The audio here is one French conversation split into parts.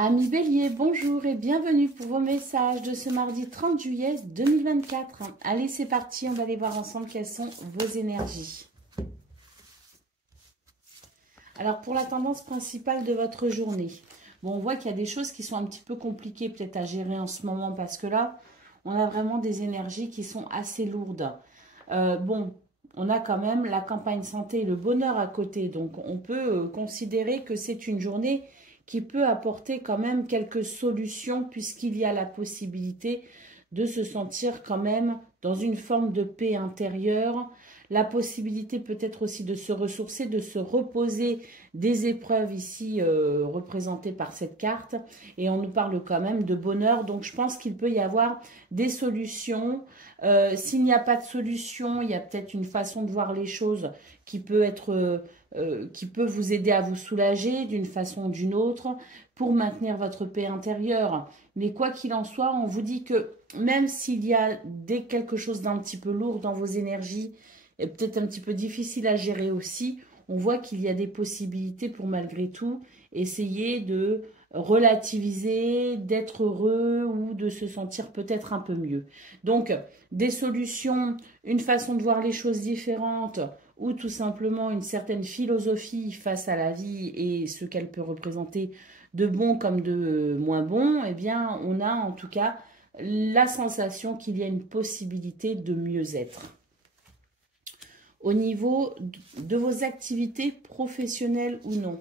Amis Bélier, bonjour et bienvenue pour vos messages de ce mardi 30 juillet 2024. Allez, c'est parti, on va aller voir ensemble quelles sont vos énergies. Alors, pour la tendance principale de votre journée, bon, on voit qu'il y a des choses qui sont un petit peu compliquées peut-être à gérer en ce moment parce que là, on a vraiment des énergies qui sont assez lourdes. Bon, on a quand même la campagne santé et le bonheur à côté, donc on peut considérer que c'est une journée qui peut apporter quand même quelques solutions puisqu'il y a la possibilité de se sentir quand même dans une forme de paix intérieure, la possibilité peut-être aussi de se ressourcer, de se reposer des épreuves ici représentées par cette carte, et on nous parle quand même de bonheur, donc je pense qu'il peut y avoir des solutions. S'il n'y a pas de solution, il y a peut-être une façon de voir les choses qui peut être... qui peut vous aider à vous soulager d'une façon ou d'une autre pour maintenir votre paix intérieure. Mais quoi qu'il en soit, on vous dit que même s'il y a quelque chose d'un petit peu lourd dans vos énergies et peut-être un petit peu difficile à gérer aussi, on voit qu'il y a des possibilités pour malgré tout essayer de relativiser, d'être heureux ou de se sentir peut-être un peu mieux. Donc, des solutions, une façon de voir les choses différentes, ou tout simplement une certaine philosophie face à la vie et ce qu'elle peut représenter de bon comme de moins bon, eh bien, on a en tout cas la sensation qu'il y a une possibilité de mieux être. Au niveau de vos activités professionnelles ou non,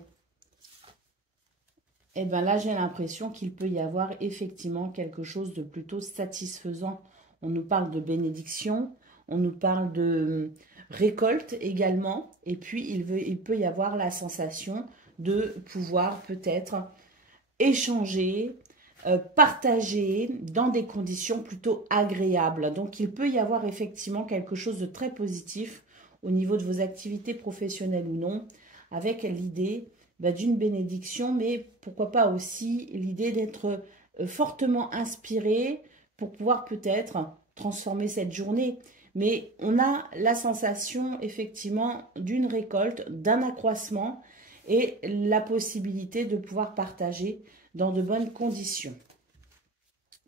eh bien là, j'ai l'impression qu'il peut y avoir effectivement quelque chose de plutôt satisfaisant. On nous parle de bénédiction, on nous parle de récolte également, et puis il peut y avoir la sensation de pouvoir peut-être échanger, partager dans des conditions plutôt agréables. Donc il peut y avoir effectivement quelque chose de très positif au niveau de vos activités professionnelles ou non, avec l'idée d'une bénédiction, mais pourquoi pas aussi l'idée d'être fortement inspiré pour pouvoir peut-être transformer cette journée. Mais on a la sensation effectivement d'une récolte, d'un accroissement et la possibilité de pouvoir partager dans de bonnes conditions.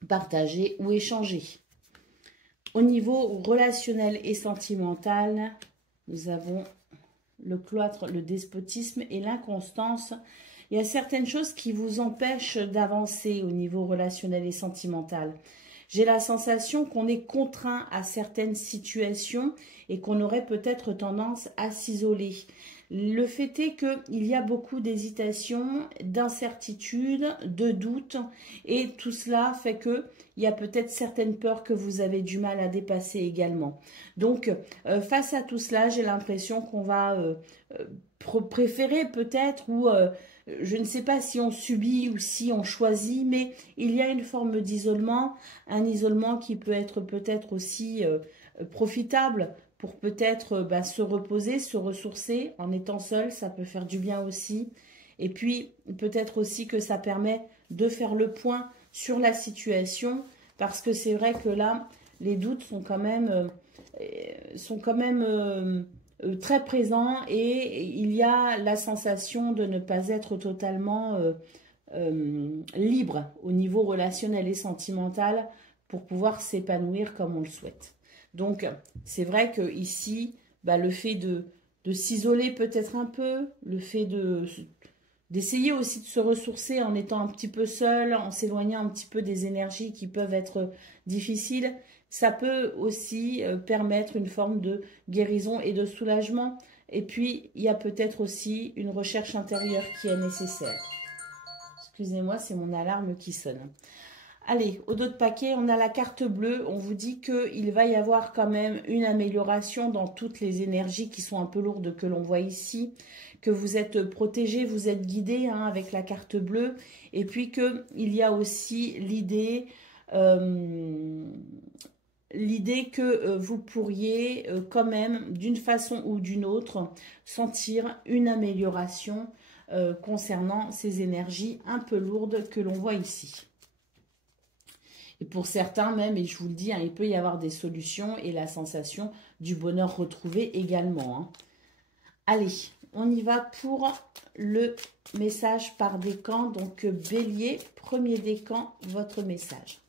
Partager ou échanger. Au niveau relationnel et sentimental, nous avons le cloître, le despotisme et l'inconstance. Il y a certaines choses qui vous empêchent d'avancer au niveau relationnel et sentimental. J'ai la sensation qu'on est contraint à certaines situations et qu'on aurait peut-être tendance à s'isoler. Le fait est qu'il y a beaucoup d'hésitation, d'incertitude, de doute, et tout cela fait qu'il y a peut-être certaines peurs que vous avez du mal à dépasser également. Donc, face à tout cela, j'ai l'impression qu'on va préférer peut-être, ou je ne sais pas si on subit ou si on choisit, mais il y a une forme d'isolement, un isolement qui peut être peut-être aussi profitable pour peut-être se reposer, se ressourcer en étant seul, ça peut faire du bien aussi. Et puis peut-être aussi que ça permet de faire le point sur la situation, parce que c'est vrai que là, les doutes sont quand même très présents, et il y a la sensation de ne pas être totalement libre au niveau relationnel et sentimental pour pouvoir s'épanouir comme on le souhaite. Donc, c'est vrai que ici, le fait de s'isoler peut-être un peu, le fait d'essayer aussi de se ressourcer en étant un petit peu seul, en s'éloignant un petit peu des énergies qui peuvent être difficiles, ça peut aussi permettre une forme de guérison et de soulagement. Et puis, il y a peut-être aussi une recherche intérieure qui est nécessaire. Excusez-moi, c'est mon alarme qui sonne. Allez, au dos de paquet, on a la carte bleue. On vous dit qu'il va y avoir quand même une amélioration dans toutes les énergies qui sont un peu lourdes que l'on voit ici. Que vous êtes protégé, vous êtes guidé avec la carte bleue. Et puis qu'il y a aussi l'idée que vous pourriez quand même, d'une façon ou d'une autre, sentir une amélioration concernant ces énergies un peu lourdes que l'on voit ici. Et pour certains même, et je vous le dis, il peut y avoir des solutions et la sensation du bonheur retrouvé également. Allez, on y va pour le message par décan. Donc, Bélier, premier décan, votre message.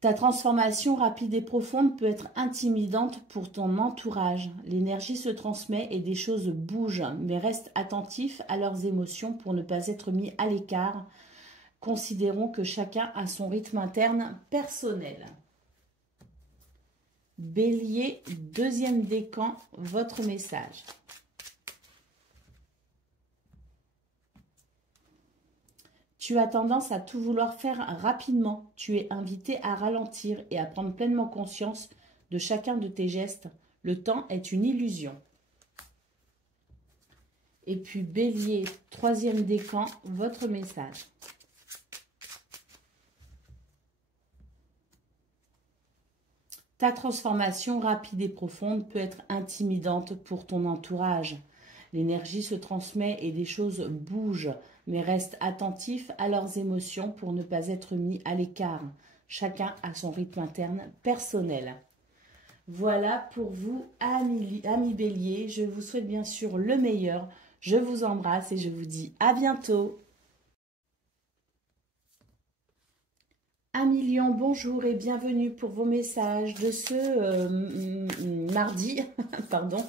Ta transformation rapide et profonde peut être intimidante pour ton entourage. L'énergie se transmet et des choses bougent, mais reste attentif à leurs émotions pour ne pas être mis à l'écart. Considérons que chacun a son rythme interne personnel. Bélier, deuxième décan, votre message. Tu as tendance à tout vouloir faire rapidement. Tu es invité à ralentir et à prendre pleinement conscience de chacun de tes gestes. Le temps est une illusion. Et puis Bélier, troisième décan, votre message. Ta transformation rapide et profonde peut être intimidante pour ton entourage. L'énergie se transmet et des choses bougent, mais reste attentif à leurs émotions pour ne pas être mis à l'écart. Chacun a son rythme interne personnel. Voilà pour vous, amis Bélier. Je vous souhaite bien sûr le meilleur. Je vous embrasse et je vous dis à bientôt. Amis Lion, bonjour et bienvenue pour vos messages de ce mardi, pardon,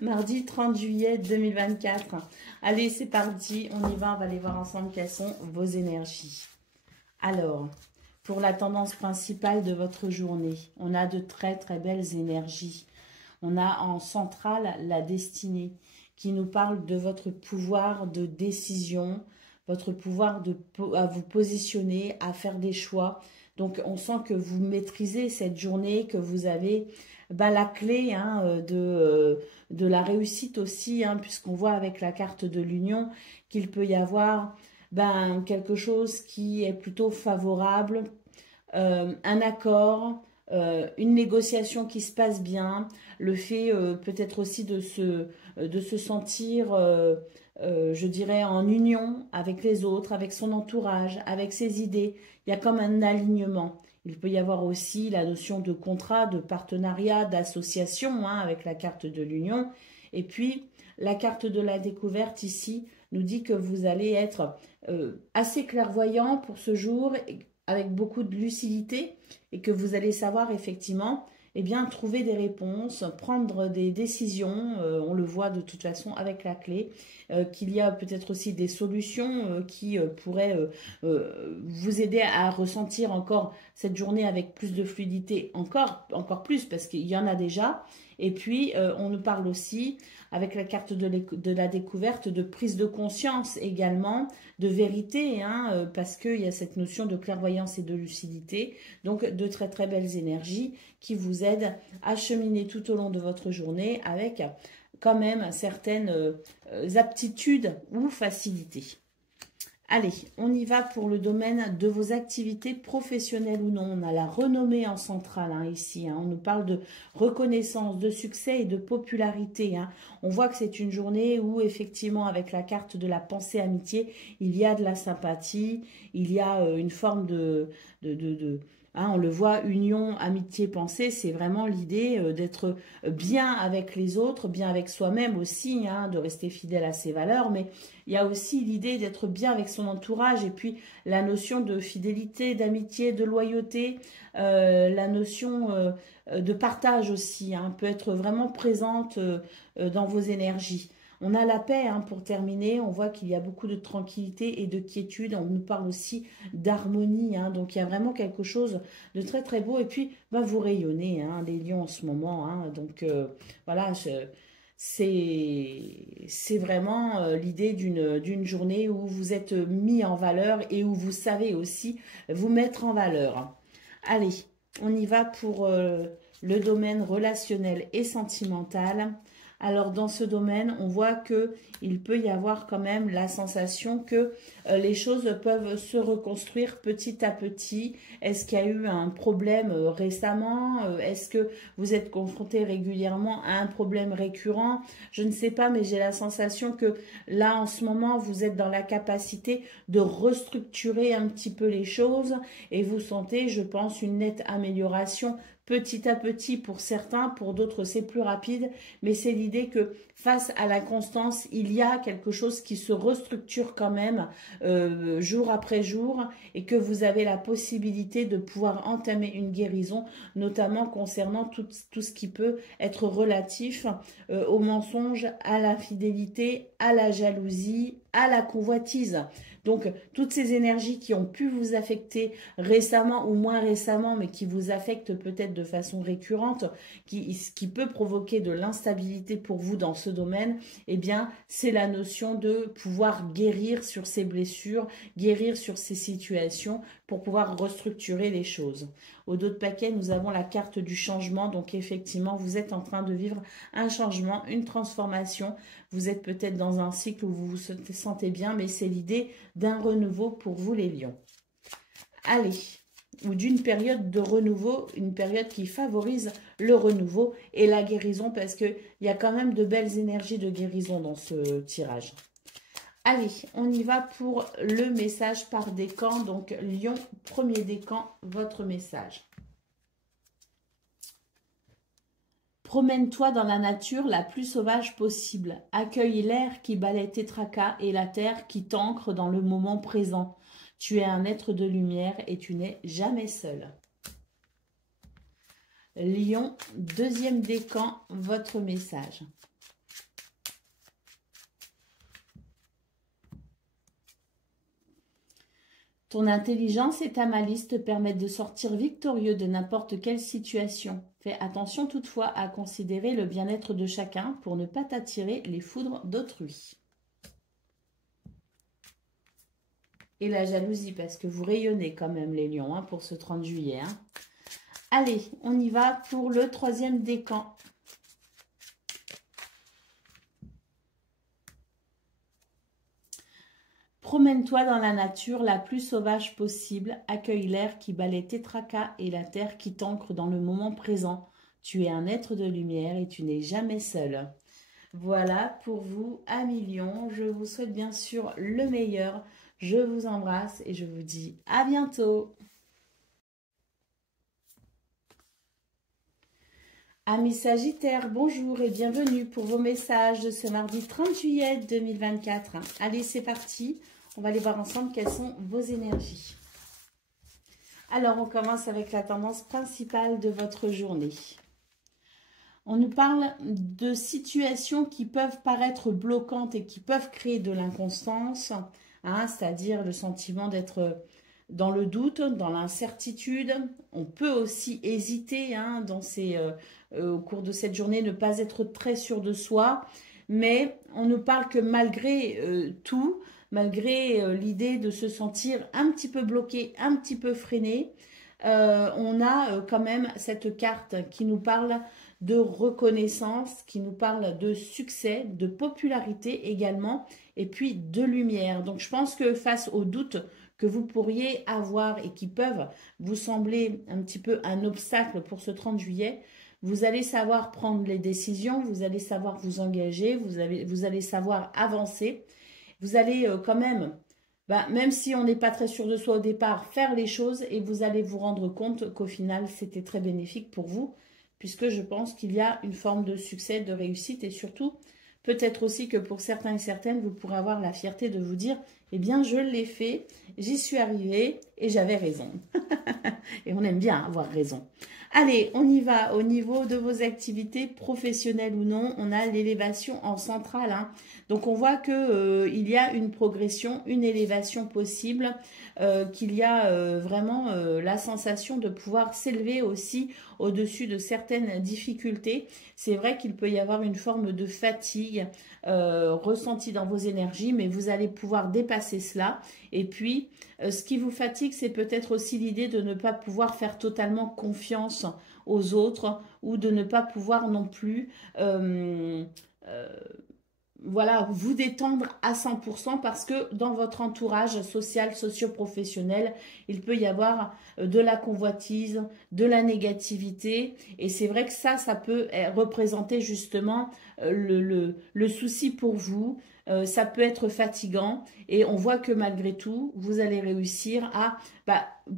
mardi 30 juillet 2024. Allez, c'est parti, on y va, on va aller voir ensemble quelles sont vos énergies. Alors, pour la tendance principale de votre journée, on a de très très belles énergies. On a en centrale la destinée qui nous parle de votre pouvoir de décision, votre pouvoir à vous positionner, à faire des choix. Donc, on sent que vous maîtrisez cette journée, que vous avez la clé de la réussite aussi, puisqu'on voit avec la carte de l'union qu'il peut y avoir quelque chose qui est plutôt favorable, un accord, une négociation qui se passe bien, le fait peut-être aussi de se sentir... je dirais en union avec les autres, avec son entourage, avec ses idées. Il y a comme un alignement. Il peut y avoir aussi la notion de contrat, de partenariat, d'association avec la carte de l'union. Et puis, la carte de la découverte ici nous dit que vous allez être assez clairvoyant pour ce jour, avec beaucoup de lucidité, et que vous allez savoir effectivement trouver des réponses, prendre des décisions, on le voit de toute façon avec la clé, qu'il y a peut-être aussi des solutions qui pourraient vous aider à ressentir encore cette journée avec plus de fluidité, encore plus, parce qu'il y en a déjà. Et puis, on nous parle aussi, avec la carte de la découverte, de prise de conscience également, de vérité, parce qu'il y a cette notion de clairvoyance et de lucidité, donc de très très belles énergies qui vous aident à cheminer tout au long de votre journée avec quand même certaines aptitudes ou facilités. Allez, on y va pour le domaine de vos activités professionnelles ou non. On a la renommée en centrale ici. On nous parle de reconnaissance, de succès et de popularité. On voit que c'est une journée où effectivement avec la carte de la pensée amitié, il y a de la sympathie, il y a une forme on le voit, union, amitié, pensée, c'est vraiment l'idée d'être bien avec les autres, bien avec soi-même aussi, de rester fidèle à ses valeurs, mais il y a aussi l'idée d'être bien avec son entourage et puis la notion de fidélité, d'amitié, de loyauté, la notion de partage aussi peut être vraiment présente dans vos énergies. On a la paix pour terminer, on voit qu'il y a beaucoup de tranquillité et de quiétude, on nous parle aussi d'harmonie, donc il y a vraiment quelque chose de très très beau et puis vous rayonnez, les lions en ce moment, donc voilà, c'est vraiment l'idée d'une journée où vous êtes mis en valeur et où vous savez aussi vous mettre en valeur. Allez, on y va pour le domaine relationnel et sentimental. Alors, dans ce domaine, on voit qu'il peut y avoir quand même la sensation que les choses peuvent se reconstruire petit à petit. Est-ce qu'il y a eu un problème récemment? Est-ce que vous êtes confronté régulièrement à un problème récurrent? Je ne sais pas, mais j'ai la sensation que là, en ce moment, vous êtes dans la capacité de restructurer un petit peu les choses et vous sentez, je pense, une nette amélioration petit à petit pour certains, pour d'autres c'est plus rapide, mais c'est l'idée que face à l'inconstance, il y a quelque chose qui se restructure quand même jour après jour et que vous avez la possibilité de pouvoir entamer une guérison, notamment concernant tout ce qui peut être relatif au mensonge, à l'infidélité, à la jalousie, à la convoitise. Donc, toutes ces énergies qui ont pu vous affecter récemment ou moins récemment, mais qui vous affectent peut-être de façon récurrente, qui peut provoquer de l'instabilité pour vous dans ce domaine, eh bien, c'est la notion de pouvoir guérir sur ces blessures, guérir sur ces situations pour pouvoir restructurer les choses. Au dos de paquet, nous avons la carte du changement. Donc, effectivement, vous êtes en train de vivre un changement, une transformation. Vous êtes peut-être dans un cycle où vous vous sentez bien, mais c'est l'idée d'un renouveau pour vous, les lions. Allez, ou d'une période de renouveau, une période qui favorise le renouveau et la guérison, parce qu'il y a quand même de belles énergies de guérison dans ce tirage. Allez, on y va pour le message par décan. Donc, Lion, premier décan, votre message. Promène-toi dans la nature la plus sauvage possible. Accueille l'air qui balaie tes tracas et la terre qui t'ancre dans le moment présent. Tu es un être de lumière et tu n'es jamais seul. Lion, deuxième décan, votre message. Ton intelligence et ta malice te permettent de sortir victorieux de n'importe quelle situation. Fais attention toutefois à considérer le bien-être de chacun pour ne pas t'attirer les foudres d'autrui. Et la jalousie, parce que vous rayonnez quand même les lions pour ce 30 juillet. Allez, on y va pour le troisième décan. Promène-toi dans la nature la plus sauvage possible, accueille l'air qui balaie tes tracas et la terre qui t'ancre dans le moment présent. Tu es un être de lumière et tu n'es jamais seul. Voilà pour vous, amis lions. Je vous souhaite bien sûr le meilleur. Je vous embrasse et je vous dis à bientôt. Amis Sagittaires, bonjour et bienvenue pour vos messages de ce mardi 30 juillet 2024. Allez, c'est parti. On va aller voir ensemble quelles sont vos énergies. Alors, on commence avec la tendance principale de votre journée. On nous parle de situations qui peuvent paraître bloquantes et qui peuvent créer de l'inconstance, c'est-à-dire le sentiment d'être dans le doute, dans l'incertitude. On peut aussi hésiter au cours de cette journée, ne pas être très sûr de soi. Mais on nous parle que malgré tout, malgré l'idée de se sentir un petit peu bloqué, un petit peu freiné, on a quand même cette carte qui nous parle de reconnaissance, qui nous parle de succès, de popularité également, et puis de lumière. Donc je pense que face aux doutes que vous pourriez avoir et qui peuvent vous sembler un petit peu un obstacle pour ce 30 juillet, vous allez savoir prendre les décisions, vous allez savoir vous engager, vous allez savoir avancer. Vous allez quand même, même si on n'est pas très sûr de soi au départ, faire les choses et vous allez vous rendre compte qu'au final, c'était très bénéfique pour vous, puisque je pense qu'il y a une forme de succès, de réussite et surtout, peut-être aussi que pour certains et certaines, vous pourrez avoir la fierté de vous dire « Eh bien, je l'ai fait, j'y suis arrivée et j'avais raison. » Et on aime bien avoir raison. Allez, on y va. Au niveau de vos activités professionnelles ou non, on a l'élévation en centrale. Donc, on voit qu'il y a une progression, une élévation possible, qu'il y a vraiment la sensation de pouvoir s'élever aussi au-dessus de certaines difficultés. C'est vrai qu'il peut y avoir une forme de fatigue ressentie dans vos énergies, mais vous allez pouvoir dépasser cela. Et puis, ce qui vous fatigue, c'est peut-être aussi l'idée de ne pas pouvoir faire totalement confiance aux autres ou de ne pas pouvoir non plus voilà, vous détendre à 100% parce que dans votre entourage social, socio-professionnel, il peut y avoir de la convoitise, de la négativité. Et c'est vrai que ça peut représenter justement le souci pour vous. ça peut être fatigant et on voit que malgré tout, vous allez réussir à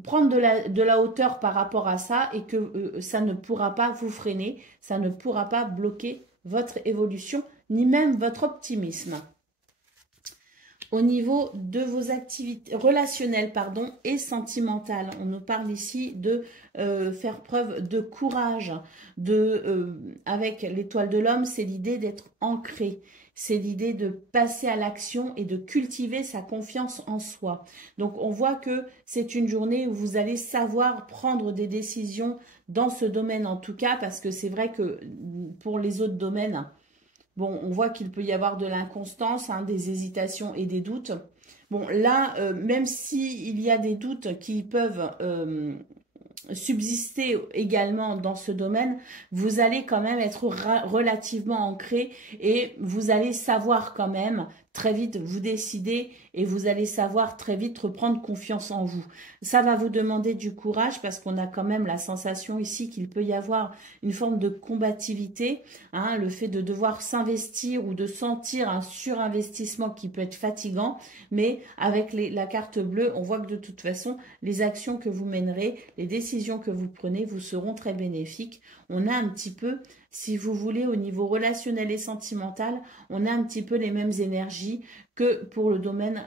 prendre de la hauteur par rapport à ça et que ça ne pourra pas vous freiner, ça ne pourra pas bloquer votre évolution ni même votre optimisme. Au niveau de vos activités relationnelles et sentimentales, on nous parle ici de faire preuve de courage. Avec l'étoile de l'homme, c'est l'idée d'être ancré. C'est l'idée de passer à l'action et de cultiver sa confiance en soi. Donc, on voit que c'est une journée où vous allez savoir prendre des décisions dans ce domaine en tout cas, parce que c'est vrai que pour les autres domaines, bon, on voit qu'il peut y avoir de l'inconstance, des hésitations et des doutes. Bon, là, même s'il y a des doutes qui peuvent subsister également dans ce domaine, vous allez quand même être relativement ancré et vous allez savoir quand même très vite vous décider et vous allez savoir très vite reprendre confiance en vous. Ça va vous demander du courage parce qu'on a quand même la sensation ici qu'il peut y avoir une forme de combativité, le fait de devoir s'investir ou de sentir un surinvestissement qui peut être fatigant, mais avec la carte bleue, on voit que de toute façon, les actions que vous mènerez, les décisions que vous prenez vous seront très bénéfiques. On a un petit peu, si vous voulez, au niveau relationnel et sentimental, on a un petit peu les mêmes énergies que pour le domaine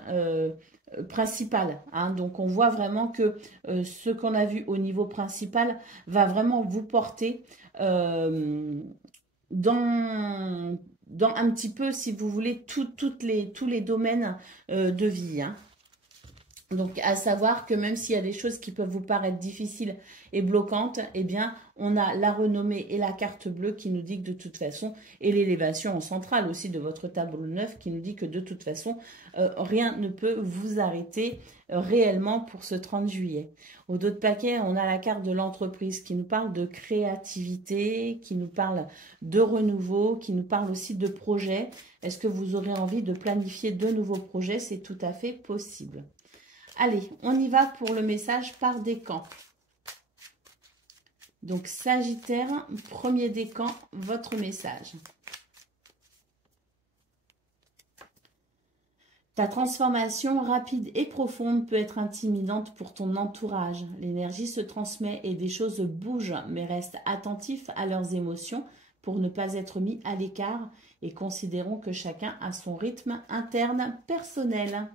principal. Donc, on voit vraiment que ce qu'on a vu au niveau principal va vraiment vous porter dans un petit peu, si vous voulez, tous les domaines de vie. Donc, à savoir que même s'il y a des choses qui peuvent vous paraître difficiles et bloquantes, eh bien, on a la renommée et la carte bleue qui nous dit que de toute façon, et l'élévation en centrale aussi de votre tableau neuf qui nous dit que de toute façon, rien ne peut vous arrêter réellement pour ce 30 juillet. Au dos de paquet, on a la carte de l'entreprise qui nous parle de créativité, qui nous parle de renouveau, qui nous parle aussi de projets. Est-ce que vous aurez envie de planifier de nouveaux projets? C'est tout à fait possible. Allez, on y va pour le message par décan. Donc, Sagittaire, premier décan, votre message. Ta transformation rapide et profonde peut être intimidante pour ton entourage. L'énergie se transmet et des choses bougent, mais reste attentif à leurs émotions pour ne pas être mis à l'écart et considérons que chacun a son rythme interne personnel.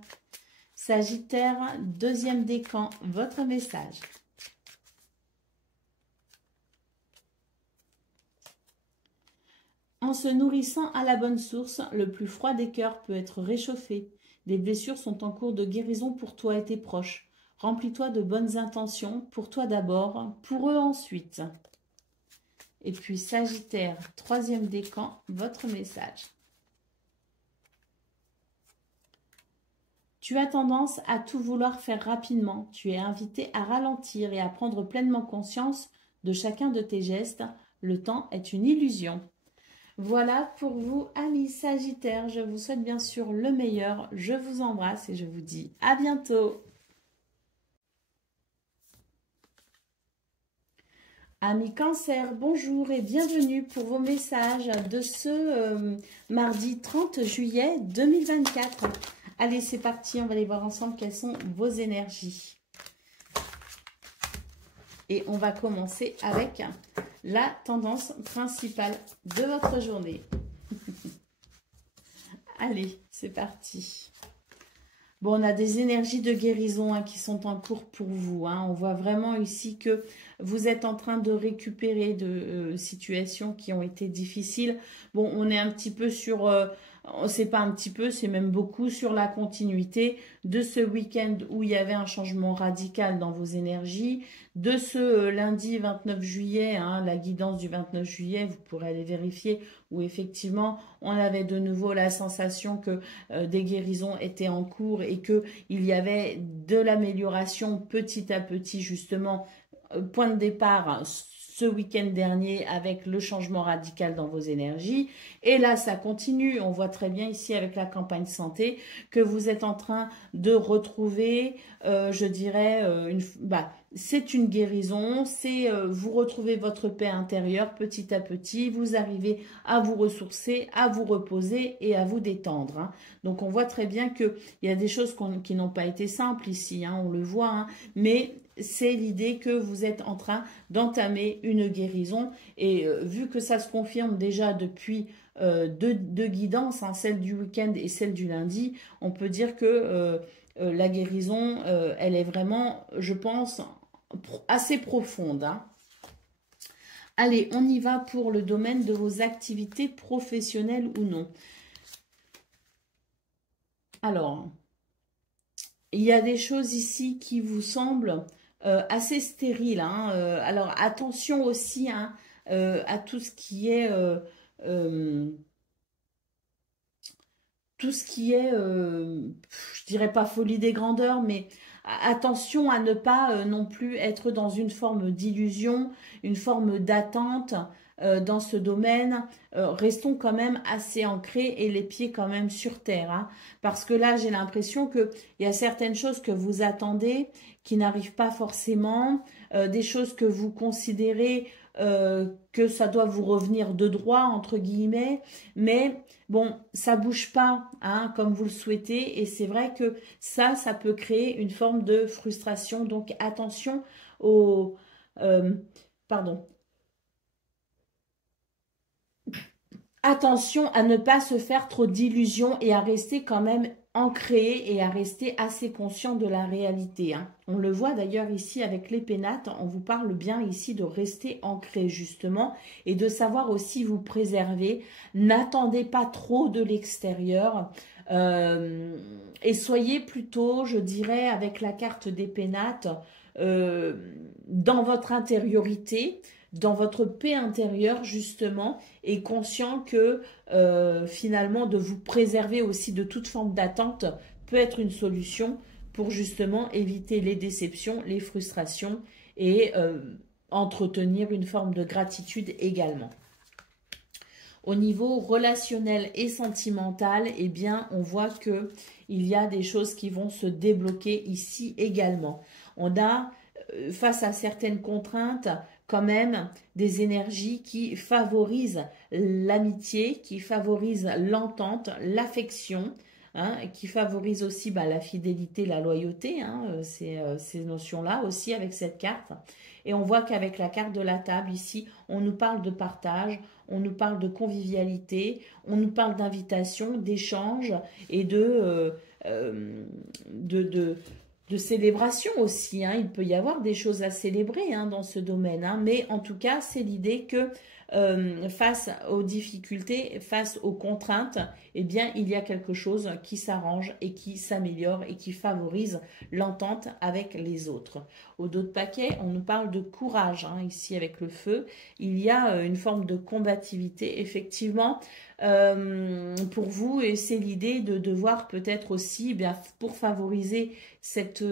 Sagittaire, deuxième décan, votre message. En se nourrissant à la bonne source, le plus froid des cœurs peut être réchauffé. Des blessures sont en cours de guérison pour toi et tes proches. Remplis-toi de bonnes intentions, pour toi d'abord, pour eux ensuite. Et puis Sagittaire, troisième décan, votre message. Tu as tendance à tout vouloir faire rapidement. Tu es invité à ralentir et à prendre pleinement conscience de chacun de tes gestes. Le temps est une illusion. Voilà pour vous, amis Sagittaires. Je vous souhaite bien sûr le meilleur. Je vous embrasse et je vous dis à bientôt. Amis Cancer, bonjour et bienvenue pour vos messages de ce mardi 30 juillet 2024. Allez, c'est parti, on va aller voir ensemble quelles sont vos énergies. Et on va commencer avec la tendance principale de votre journée. Allez, c'est parti. Bon, on a des énergies de guérison qui sont en cours pour vous. On voit vraiment ici que vous êtes en train de récupérer de situations qui ont été difficiles. Bon, on est un petit peu sur... c'est pas un petit peu, c'est même beaucoup sur la continuité de ce week-end où il y avait un changement radical dans vos énergies, de ce lundi 29 juillet, la guidance du 29 juillet, vous pourrez aller vérifier, où effectivement on avait de nouveau la sensation que des guérisons étaient en cours et qu'il y avait de l'amélioration petit à petit justement, point de départ ce week-end dernier avec le changement radical dans vos énergies. Et là, ça continue. On voit très bien ici avec la campagne santé que vous êtes en train de retrouver, je dirais, c'est une guérison, c'est vous retrouvez votre paix intérieure petit à petit, vous arrivez à vous ressourcer, à vous reposer et à vous détendre. Hein. Donc on voit très bien qu'il y a des choses qui n'ont pas été simples ici, hein, on le voit, hein, mais c'est l'idée que vous êtes en train d'entamer une guérison. Et vu que ça se confirme déjà depuis deux guidances, hein, celle du week-end et celle du lundi, on peut dire que la guérison, elle est vraiment, je pense, assez profonde. Hein. Allez, on y va pour le domaine de vos activités professionnelles ou non. Alors, il y a des choses ici qui vous semblent assez stériles. Hein. Alors, attention aussi hein, à tout ce qui est... je dirais pas folie des grandeurs, mais attention à ne pas non plus être dans une forme d'illusion, une forme d'attente dans ce domaine. Restons quand même assez ancrés et les pieds quand même sur terre. Hein, parce que là, j'ai l'impression qu'il y a certaines choses que vous attendez qui n'arrivent pas forcément, des choses que vous considérez que ça doit vous revenir de droit, entre guillemets, mais bon, ça bouge pas hein, comme vous le souhaitez et c'est vrai que ça peut créer une forme de frustration. Donc attention au... pardon. Attention à ne pas se faire trop d'illusions et à rester quand même ancré et à rester assez conscient de la réalité. Hein. On le voit d'ailleurs ici avec les pénates, on vous parle bien ici de rester ancré justement et de savoir aussi vous préserver. N'attendez pas trop de l'extérieur et soyez plutôt, je dirais, avec la carte des pénates, dans votre intériorité, dans votre paix intérieure justement, et conscient que finalement de vous préserver aussi de toute forme d'attente peut être une solution pour justement éviter les déceptions, les frustrations et entretenir une forme de gratitude également. Au niveau relationnel et sentimental, eh bien, on voit que il y a des choses qui vont se débloquer ici également. On a, face à certaines contraintes, quand même des énergies qui favorisent l'amitié, qui favorisent l'entente, l'affection, hein, qui favorisent aussi la fidélité, la loyauté, hein, ces notions-là aussi avec cette carte. Et on voit qu'avec la carte de la table ici, on nous parle de partage, on nous parle de convivialité, on nous parle d'invitation, d'échange et de célébration aussi. Hein. Il peut y avoir des choses à célébrer hein, dans ce domaine. Hein. Mais en tout cas, c'est l'idée que face aux difficultés, face aux contraintes, eh bien, il y a quelque chose qui s'arrange et qui s'améliore et qui favorise l'entente avec les autres. Au dos de paquet, on nous parle de courage. Hein, ici, avec le feu, il y a une forme de combativité, effectivement, pour vous. Et c'est l'idée de devoir peut-être aussi, eh bien, pour favoriser cette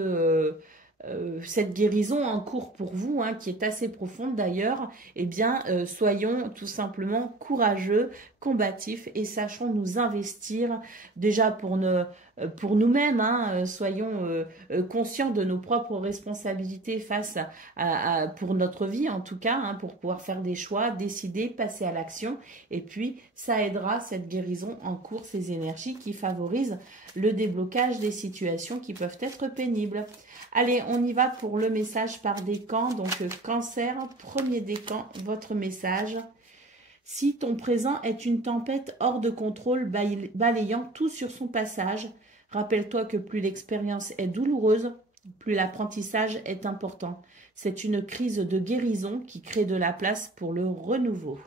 guérison en cours pour vous, hein, qui est assez profonde d'ailleurs, eh bien, soyons tout simplement courageux, combatifs et sachons nous investir déjà pour nous-mêmes, hein, soyons conscients de nos propres responsabilités face pour notre vie en tout cas, hein, pour pouvoir faire des choix, décider, passer à l'action et puis ça aidera cette guérison en cours, ces énergies qui favorisent le déblocage des situations qui peuvent être pénibles. Allez, on y va pour le message par décan. Donc, Cancer, premier décan, votre message. Si ton présent est une tempête hors de contrôle, balayant tout sur son passage, rappelle-toi que plus l'expérience est douloureuse, plus l'apprentissage est important. C'est une crise de guérison qui crée de la place pour le renouveau.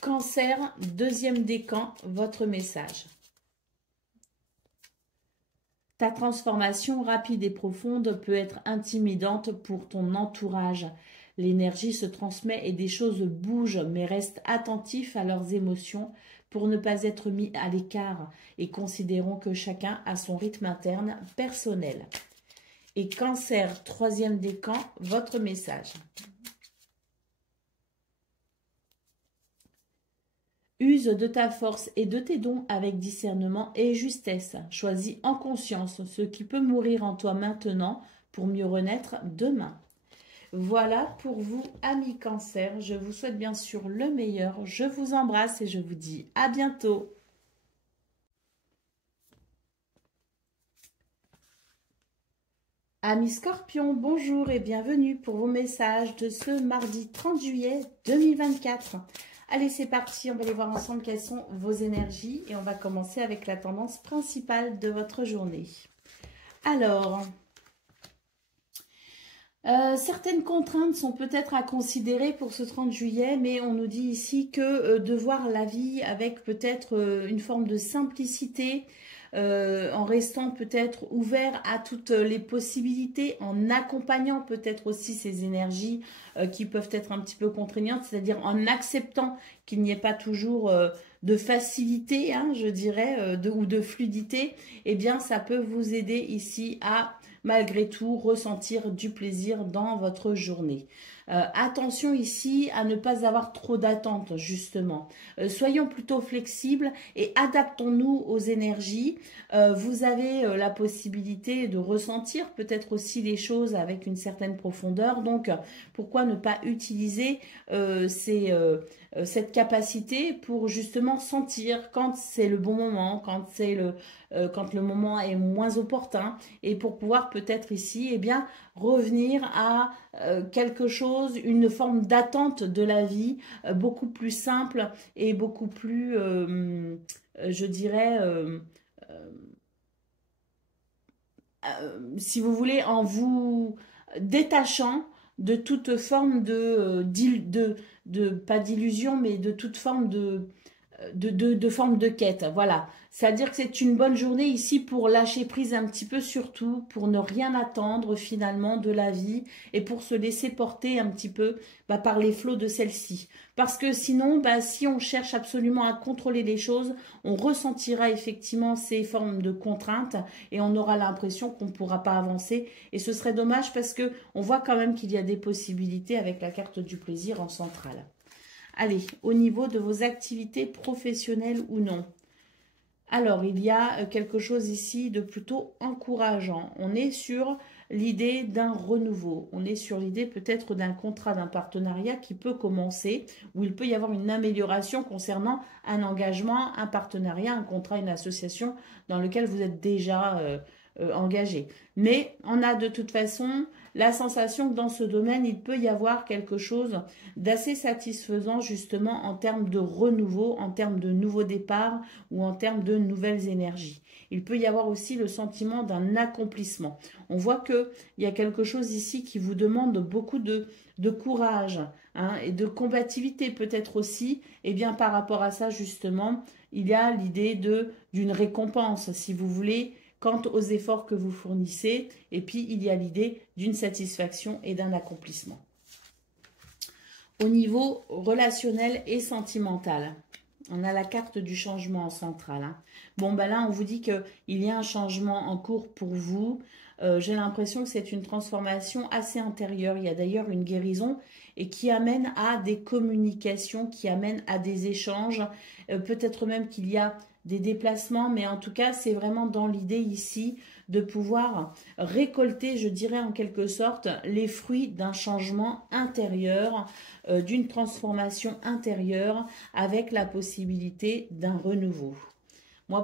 Cancer, deuxième décan, votre message. Ta transformation rapide et profonde peut être intimidante pour ton entourage. L'énergie se transmet et des choses bougent, mais reste attentif à leurs émotions pour ne pas être mis à l'écart et considérons que chacun a son rythme interne personnel. Et Cancer, troisième décan, votre message. Use de ta force et de tes dons avec discernement et justesse. Choisis en conscience ce qui peut mourir en toi maintenant pour mieux renaître demain. Voilà pour vous, amis Cancer. Je vous souhaite bien sûr le meilleur. Je vous embrasse et je vous dis à bientôt. Amis Scorpions, bonjour et bienvenue pour vos messages de ce mardi 30 juillet 2024. Allez, c'est parti, on va aller voir ensemble quelles sont vos énergies et on va commencer avec la tendance principale de votre journée. Alors, certaines contraintes sont peut-être à considérer pour ce 30 juillet, mais on nous dit ici que de voir la vie avec peut-être une forme de simplicité, en restant peut-être ouvert à toutes les possibilités, en accompagnant peut-être aussi ces énergies qui peuvent être un petit peu contraignantes, c'est-à-dire en acceptant qu'il n'y ait pas toujours de facilité, hein, je dirais, ou de fluidité, eh bien ça peut vous aider ici à malgré tout ressentir du plaisir dans votre journée. Attention ici à ne pas avoir trop d'attentes justement. Soyons plutôt flexibles et adaptons-nous aux énergies. Vous avez la possibilité de ressentir peut-être aussi les choses avec une certaine profondeur. Donc pourquoi ne pas utiliser cette capacité pour justement sentir quand c'est le bon moment, quand le moment est moins opportun, et pour pouvoir peut-être ici eh bien, revenir à quelque chose, une forme d'attente de la vie beaucoup plus simple et beaucoup plus, je dirais, si vous voulez, en vous détachant de toute forme pas d'illusion, mais de toute forme de forme de quête. Voilà. C'est-à-dire que c'est une bonne journée ici pour lâcher prise un petit peu surtout, pour ne rien attendre finalement de la vie et pour se laisser porter un petit peu par les flots de celle-ci. Parce que sinon, si on cherche absolument à contrôler les choses, on ressentira effectivement ces formes de contraintes et on aura l'impression qu'on ne pourra pas avancer. Et ce serait dommage parce que on voit quand même qu'il y a des possibilités avec la carte du plaisir en centrale. Allez, au niveau de vos activités professionnelles ou non. Alors, il y a quelque chose ici de plutôt encourageant. On est sur l'idée d'un renouveau. On est sur l'idée peut-être d'un contrat, d'un partenariat qui peut commencer, où il peut y avoir une amélioration concernant un engagement, un partenariat, un contrat, une association dans lequel vous êtes déjà engagé. Mais on a de toute façon la sensation que dans ce domaine, il peut y avoir quelque chose d'assez satisfaisant justement en termes de renouveau, en termes de nouveau départ ou en termes de nouvelles énergies. Il peut y avoir aussi le sentiment d'un accomplissement. On voit qu'il y a quelque chose ici qui vous demande beaucoup de courage et de combativité peut-être aussi. Et bien par rapport à ça justement, il y a l'idée d'une récompense si vous voulez, quant aux efforts que vous fournissez, et puis il y a l'idée d'une satisfaction et d'un accomplissement. Au niveau relationnel et sentimental, on a la carte du changement en centrale. Bon, là, on vous dit qu'il y a un changement en cours pour vous. J'ai l'impression que c'est une transformation assez intérieure. Il y a d'ailleurs une guérison et qui amène à des communications, qui amène à des échanges. Peut-être même qu'il y a des déplacements, mais en tout cas, c'est vraiment dans l'idée ici de pouvoir récolter, je dirais en quelque sorte, les fruits d'un changement intérieur, d'une transformation intérieure avec la possibilité d'un renouveau.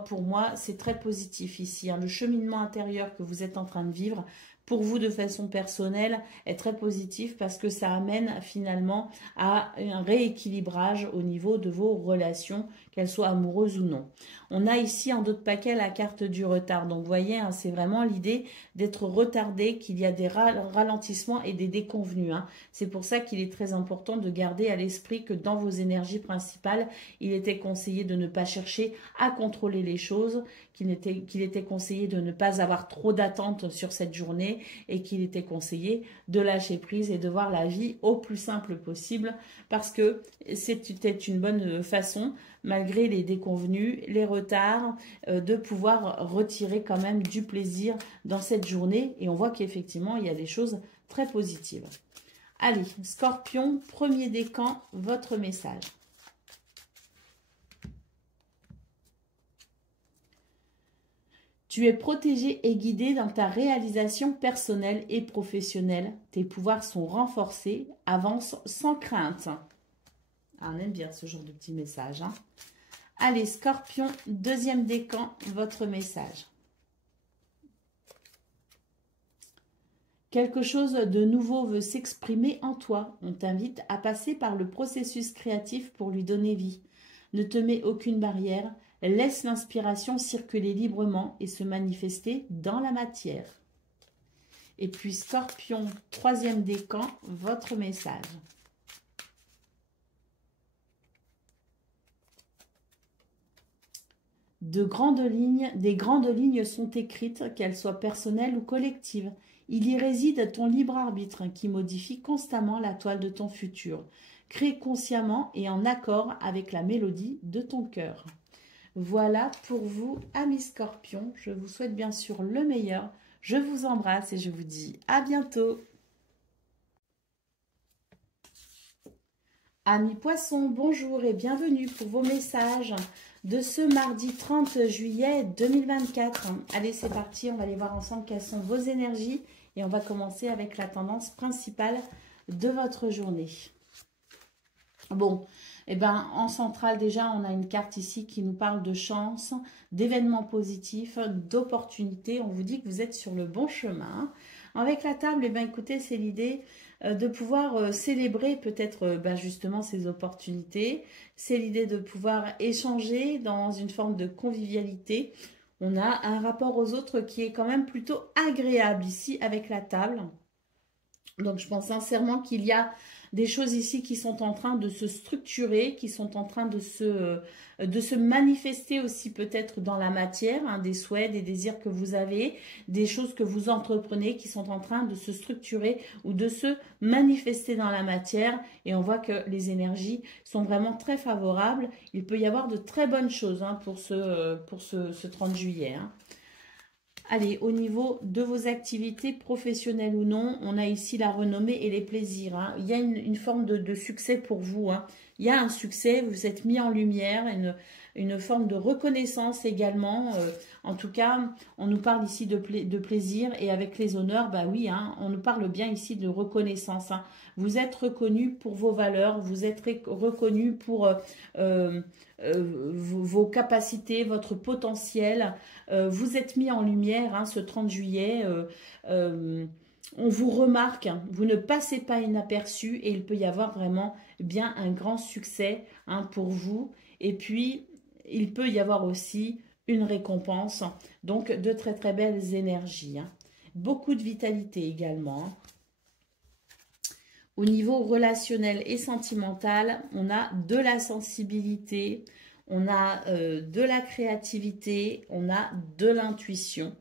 Pour moi, c'est très positif ici. Le cheminement intérieur que vous êtes en train de vivre, pour vous de façon personnelle, est très positif parce que ça amène finalement à un rééquilibrage au niveau de vos relations, qu'elles soient amoureuses ou non. On a ici en d'autres paquets la carte du retard. Donc vous voyez, c'est vraiment l'idée d'être retardé, qu'il y a des ralentissements et des déconvenus. C'est pour ça qu'il est très important de garder à l'esprit que dans vos énergies principales, il était conseillé de ne pas chercher à contrôler les choses, qu'il était conseillé de ne pas avoir trop d'attentes sur cette journée et qu'il était conseillé de lâcher prise et de voir la vie au plus simple possible parce que c'était une bonne façon, malgré les déconvenus, les retards, de pouvoir retirer quand même du plaisir dans cette journée. Et on voit qu'effectivement, il y a des choses très positives. Allez, Scorpion, premier décan, votre message. Tu es protégé et guidé dans ta réalisation personnelle et professionnelle. Tes pouvoirs sont renforcés. Avance sans crainte. Ah, on aime bien ce genre de petit message. Hein. Allez, Scorpion, deuxième décan, votre message. Quelque chose de nouveau veut s'exprimer en toi. On t'invite à passer par le processus créatif pour lui donner vie. Ne te mets aucune barrière. Laisse l'inspiration circuler librement et se manifester dans la matière. Et puis Scorpion, troisième décan, votre message. Des grandes lignes sont écrites, qu'elles soient personnelles ou collectives. Il y réside ton libre arbitre qui modifie constamment la toile de ton futur. Crée consciemment et en accord avec la mélodie de ton cœur. Voilà pour vous, amis Scorpions. Je vous souhaite bien sûr le meilleur. Je vous embrasse et je vous dis à bientôt. Amis Poissons, bonjour et bienvenue pour vos messages de ce mardi 30 juillet 2024. Allez, c'est parti, on va aller voir ensemble quelles sont vos énergies et on va commencer avec la tendance principale de votre journée. Bon, eh ben, en centrale, déjà, on a une carte ici qui nous parle de chance, d'événements positifs, d'opportunités. On vous dit que vous êtes sur le bon chemin. Avec la table, eh ben, écoutez, c'est l'idée de pouvoir célébrer peut-être justement ces opportunités. C'est l'idée de pouvoir échanger dans une forme de convivialité. On a un rapport aux autres qui est quand même plutôt agréable ici avec la table. Donc, je pense sincèrement qu'il y a des choses ici qui sont en train de se structurer, qui sont en train de se manifester aussi peut-être dans la matière, hein, des souhaits, des désirs que vous avez, des choses que vous entreprenez qui sont en train de se structurer ou de se manifester dans la matière. Et on voit que les énergies sont vraiment très favorables. Il peut y avoir de très bonnes choses hein, pour ce 30 juillet. Hein. Allez, au niveau de vos activités professionnelles ou non, on a ici la renommée et les plaisirs. Hein. Il y a une forme de succès pour vous. Hein. Il y a un succès, vous êtes mis en lumière, une forme de reconnaissance également. En tout cas, on nous parle ici de plaisir et avec les honneurs, bah oui, hein, on nous parle bien ici de reconnaissance. Hein. Vous êtes reconnu pour vos valeurs, vous êtes reconnu pour vos capacités, votre potentiel. Vous êtes mis en lumière hein, ce 30 juillet. On vous remarque, vous ne passez pas inaperçu et il peut y avoir vraiment bien un grand succès hein, pour vous. Et puis, il peut y avoir aussi une récompense. Donc, de très très belles énergies. Hein. Beaucoup de vitalité également. Au niveau relationnel et sentimental, on a de la sensibilité, on a de la créativité, on a de l'intuition.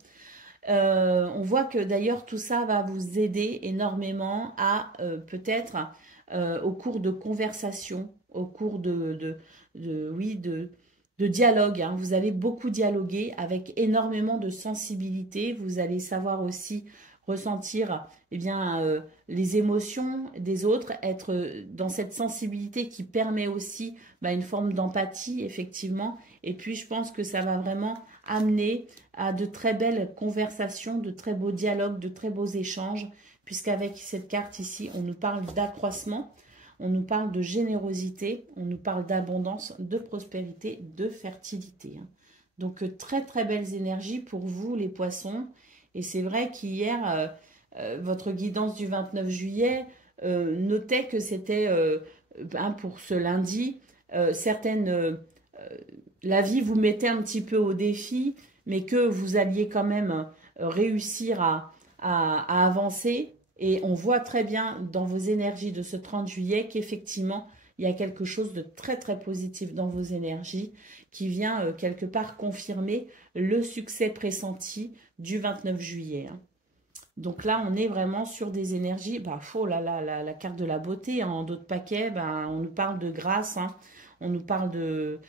On voit que d'ailleurs tout ça va vous aider énormément à peut-être au cours de conversations, au cours de dialogue. Hein. Vous allez beaucoup dialoguer avec énormément de sensibilité. Vous allez savoir aussi ressentir eh bien, les émotions des autres, être dans cette sensibilité qui permet aussi une forme d'empathie, effectivement. Et puis, je pense que ça va vraiment amener à de très belles conversations, de très beaux dialogues, de très beaux échanges, puisqu'avec cette carte ici, on nous parle d'accroissement, on nous parle de générosité, on nous parle d'abondance, de prospérité, de fertilité. Hein. Donc, très très belles énergies pour vous, les poissons. Et c'est vrai qu'hier, votre guidance du 29 juillet notait que c'était, pour ce lundi, la vie vous mettait un petit peu au défi, mais que vous alliez quand même réussir à avancer. Et on voit très bien dans vos énergies de ce 30 juillet qu'effectivement, il y a quelque chose de très très positif dans vos énergies qui vient quelque part confirmer le succès pressenti du 29 juillet. Hein. Donc là, on est vraiment sur des énergies, oh là là, la carte de la beauté, hein, en d'autres paquets, on nous parle de grâce, hein, on nous parle de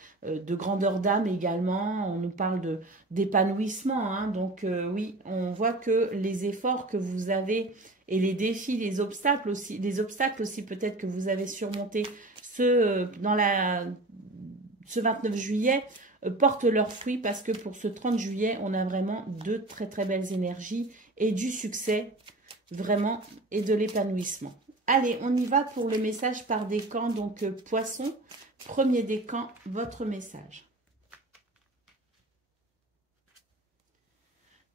grandeur d'âme également, on nous parle d'épanouissement. Hein, donc oui, on voit que les efforts que vous avez et les défis, les obstacles aussi peut-être que vous avez surmontés ce 29 juillet, portent leurs fruits parce que pour ce 30 juillet, on a vraiment de très très belles énergies et du succès vraiment et de l'épanouissement. Allez, on y va pour le message par décan. Donc, Poisson, premier décan, votre message.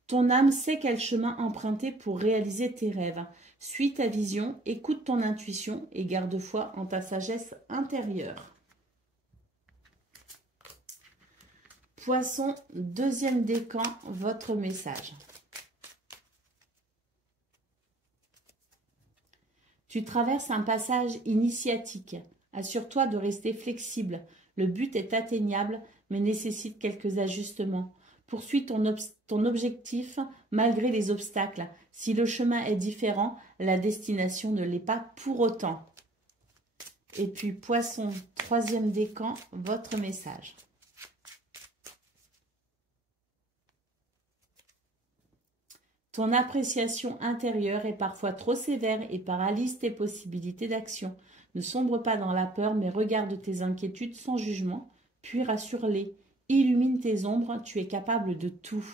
Ton âme sait quel chemin emprunter pour réaliser tes rêves. Suis ta vision, écoute ton intuition et garde foi en ta sagesse intérieure. Poisson, deuxième décan, votre message. Tu traverses un passage initiatique. Assure-toi de rester flexible. Le but est atteignable, mais nécessite quelques ajustements. Poursuis ton objectif malgré les obstacles. Si le chemin est différent, la destination ne l'est pas pour autant. Et puis, Poisson, troisième décan, votre message. Ton appréciation intérieure est parfois trop sévère et paralyse tes possibilités d'action. Ne sombre pas dans la peur, mais regarde tes inquiétudes sans jugement, puis rassure-les. Illumine tes ombres, tu es capable de tout.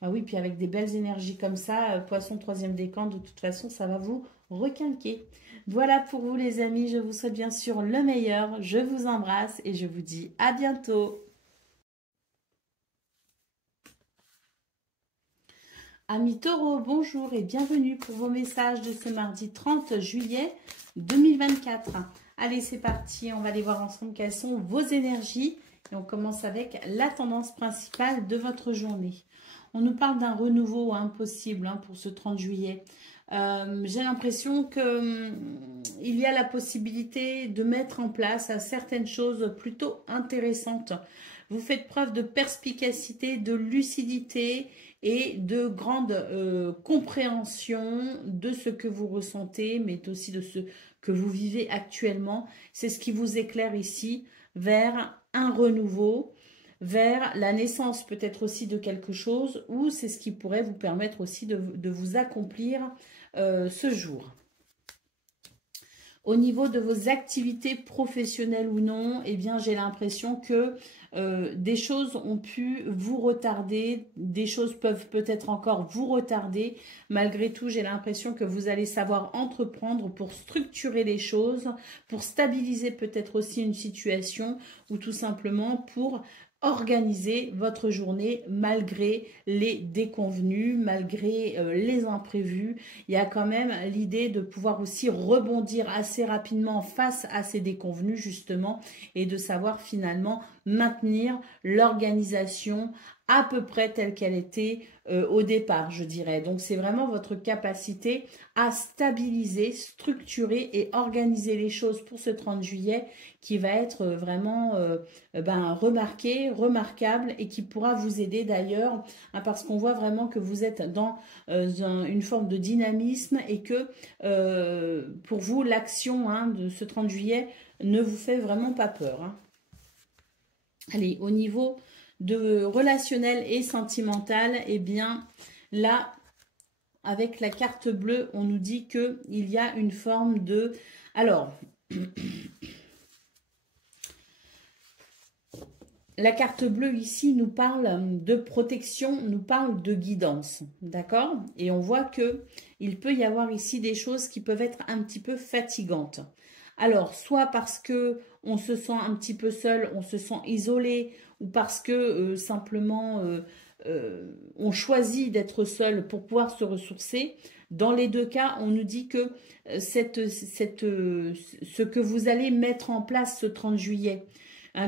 Ah oui, puis avec des belles énergies comme ça, Poisson, troisième décan, de toute façon, ça va vous requinquer. Voilà pour vous les amis, je vous souhaite bien sûr le meilleur. Je vous embrasse et je vous dis à bientôt. Amis taureaux, bonjour et bienvenue pour vos messages de ce mardi 30 juillet 2024. Allez, c'est parti, on va aller voir ensemble quelles sont vos énergies. Et on commence avec la tendance principale de votre journée. On nous parle d'un renouveau impossible pour ce 30 juillet. J'ai l'impression qu'il y a la possibilité de mettre en place certaines choses plutôt intéressantes. Vous faites preuve de perspicacité, de lucidité et de grande compréhension de ce que vous ressentez, mais aussi de ce que vous vivez actuellement. C'est ce qui vous éclaire ici vers un renouveau, vers la naissance peut-être aussi de quelque chose, ou c'est ce qui pourrait vous permettre aussi de vous accomplir ce jour. Au niveau de vos activités professionnelles ou non, eh bien j'ai l'impression que des choses ont pu vous retarder, des choses peuvent peut-être encore vous retarder. Malgré tout, j'ai l'impression que vous allez savoir entreprendre pour structurer les choses, pour stabiliser peut-être aussi une situation ou tout simplement pour organiser votre journée malgré les déconvenus, malgré les imprévus. Il y a quand même l'idée de pouvoir aussi rebondir assez rapidement face à ces déconvenus justement et de savoir finalement maintenir l'organisation à peu près telle qu'elle était au départ, je dirais. Donc, c'est vraiment votre capacité à stabiliser, structurer et organiser les choses pour ce 30 juillet qui va être vraiment remarquable et qui pourra vous aider d'ailleurs parce qu'on voit vraiment que vous êtes dans une forme de dynamisme et que pour vous, l'action de ce 30 juillet ne vous fait vraiment pas peur. Allez, au niveau de relationnel et sentimental, eh bien là, avec la carte bleue, on nous dit qu'il y a une forme de... Alors, la carte bleue ici nous parle de protection, nous parle de guidance, d'accord? Et on voit qu'il peut y avoir ici des choses qui peuvent être un petit peu fatigantes. Alors, soit parce que on se sent un petit peu seul, on se sent isolé, ou parce que simplement on choisit d'être seul pour pouvoir se ressourcer. Dans les deux cas, on nous dit que ce que vous allez mettre en place ce 30 juillet,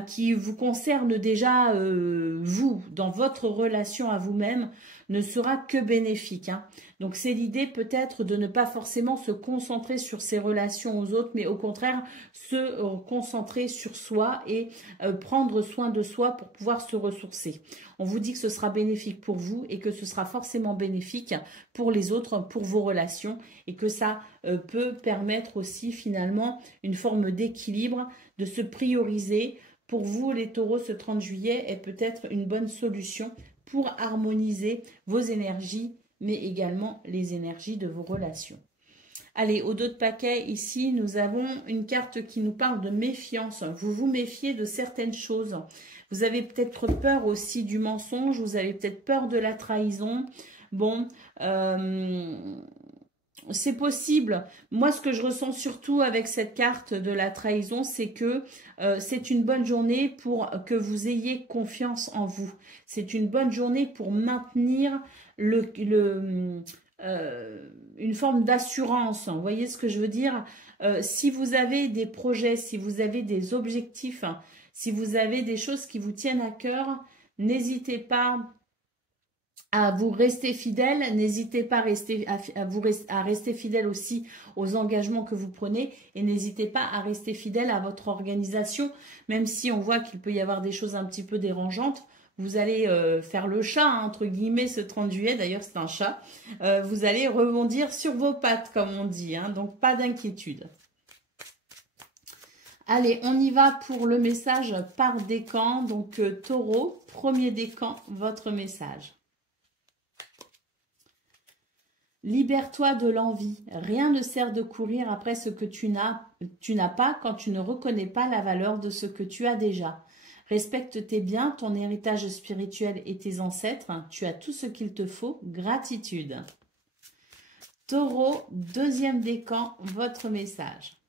qui vous concerne déjà vous, dans votre relation à vous-même, ne sera que bénéfique. Donc c'est l'idée peut-être de ne pas forcément se concentrer sur ses relations aux autres, mais au contraire se concentrer sur soi et prendre soin de soi pour pouvoir se ressourcer. On vous dit que ce sera bénéfique pour vous et que ce sera forcément bénéfique pour les autres, pour vos relations, et que ça peut permettre aussi finalement une forme d'équilibre, de se prioriser. Pour vous, les taureaux, ce 30 juillet est peut-être une bonne solution pour harmoniser vos énergies, mais également les énergies de vos relations. Allez, au dos de paquet, ici, nous avons une carte qui nous parle de méfiance. Vous vous méfiez de certaines choses. Vous avez peut-être peur aussi du mensonge, vous avez peut-être peur de la trahison. Bon, c'est possible. Moi, ce que je ressens surtout avec cette carte de la trahison, c'est que c'est une bonne journée pour que vous ayez confiance en vous. C'est une bonne journée pour maintenir une forme d'assurance. Vous voyez ce que je veux dire? Si vous avez des projets, si vous avez des objectifs, si vous avez des choses qui vous tiennent à cœur, n'hésitez pas à vous rester fidèle, n'hésitez pas à rester fidèle aussi aux engagements que vous prenez et n'hésitez pas à rester fidèle à votre organisation, même si on voit qu'il peut y avoir des choses un petit peu dérangeantes. Vous allez faire le chat, hein, entre guillemets, ce 30 juillet, d'ailleurs c'est un chat, vous allez rebondir sur vos pattes, comme on dit, hein, donc pas d'inquiétude. Allez, on y va pour le message par décan, donc Taureau, premier décan, votre message. Libère-toi de l'envie. Rien ne sert de courir après ce que tu n'as pas quand tu ne reconnais pas la valeur de ce que tu as déjà. Respecte tes biens, ton héritage spirituel et tes ancêtres. Tu as tout ce qu'il te faut. Gratitude. Taureau, deuxième décan, votre message.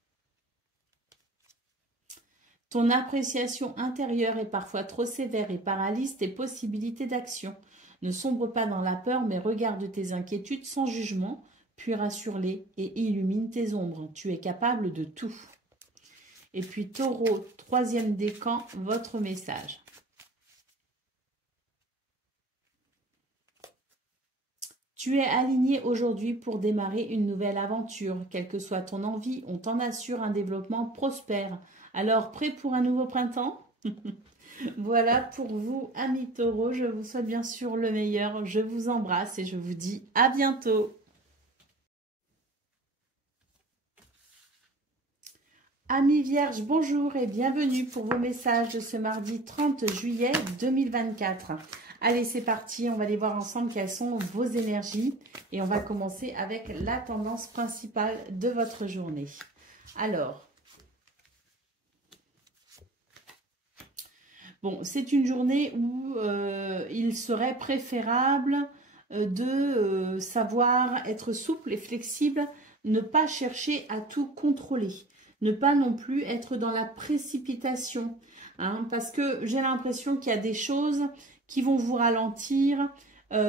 Ton appréciation intérieure est parfois trop sévère et paralyse tes possibilités d'action. Ne sombre pas dans la peur, mais regarde tes inquiétudes sans jugement, puis rassure-les et illumine tes ombres. Tu es capable de tout. Et puis Taureau, troisième décan, votre message. Tu es aligné aujourd'hui pour démarrer une nouvelle aventure. Quelle que soit ton envie, on t'en assure un développement prospère. Alors, prêt pour un nouveau printemps? Voilà pour vous, amis taureaux. Je vous souhaite bien sûr le meilleur. Je vous embrasse et je vous dis à bientôt. Amis vierges, bonjour et bienvenue pour vos messages de ce mardi 30 juillet 2024. Allez, c'est parti. On va aller voir ensemble quelles sont vos énergies. Et on va commencer avec la tendance principale de votre journée. Alors, bon, c'est une journée où il serait préférable de savoir être souple et flexible, ne pas chercher à tout contrôler, ne pas non plus être dans la précipitation, hein, parce que j'ai l'impression qu'il y a des choses qui vont vous ralentir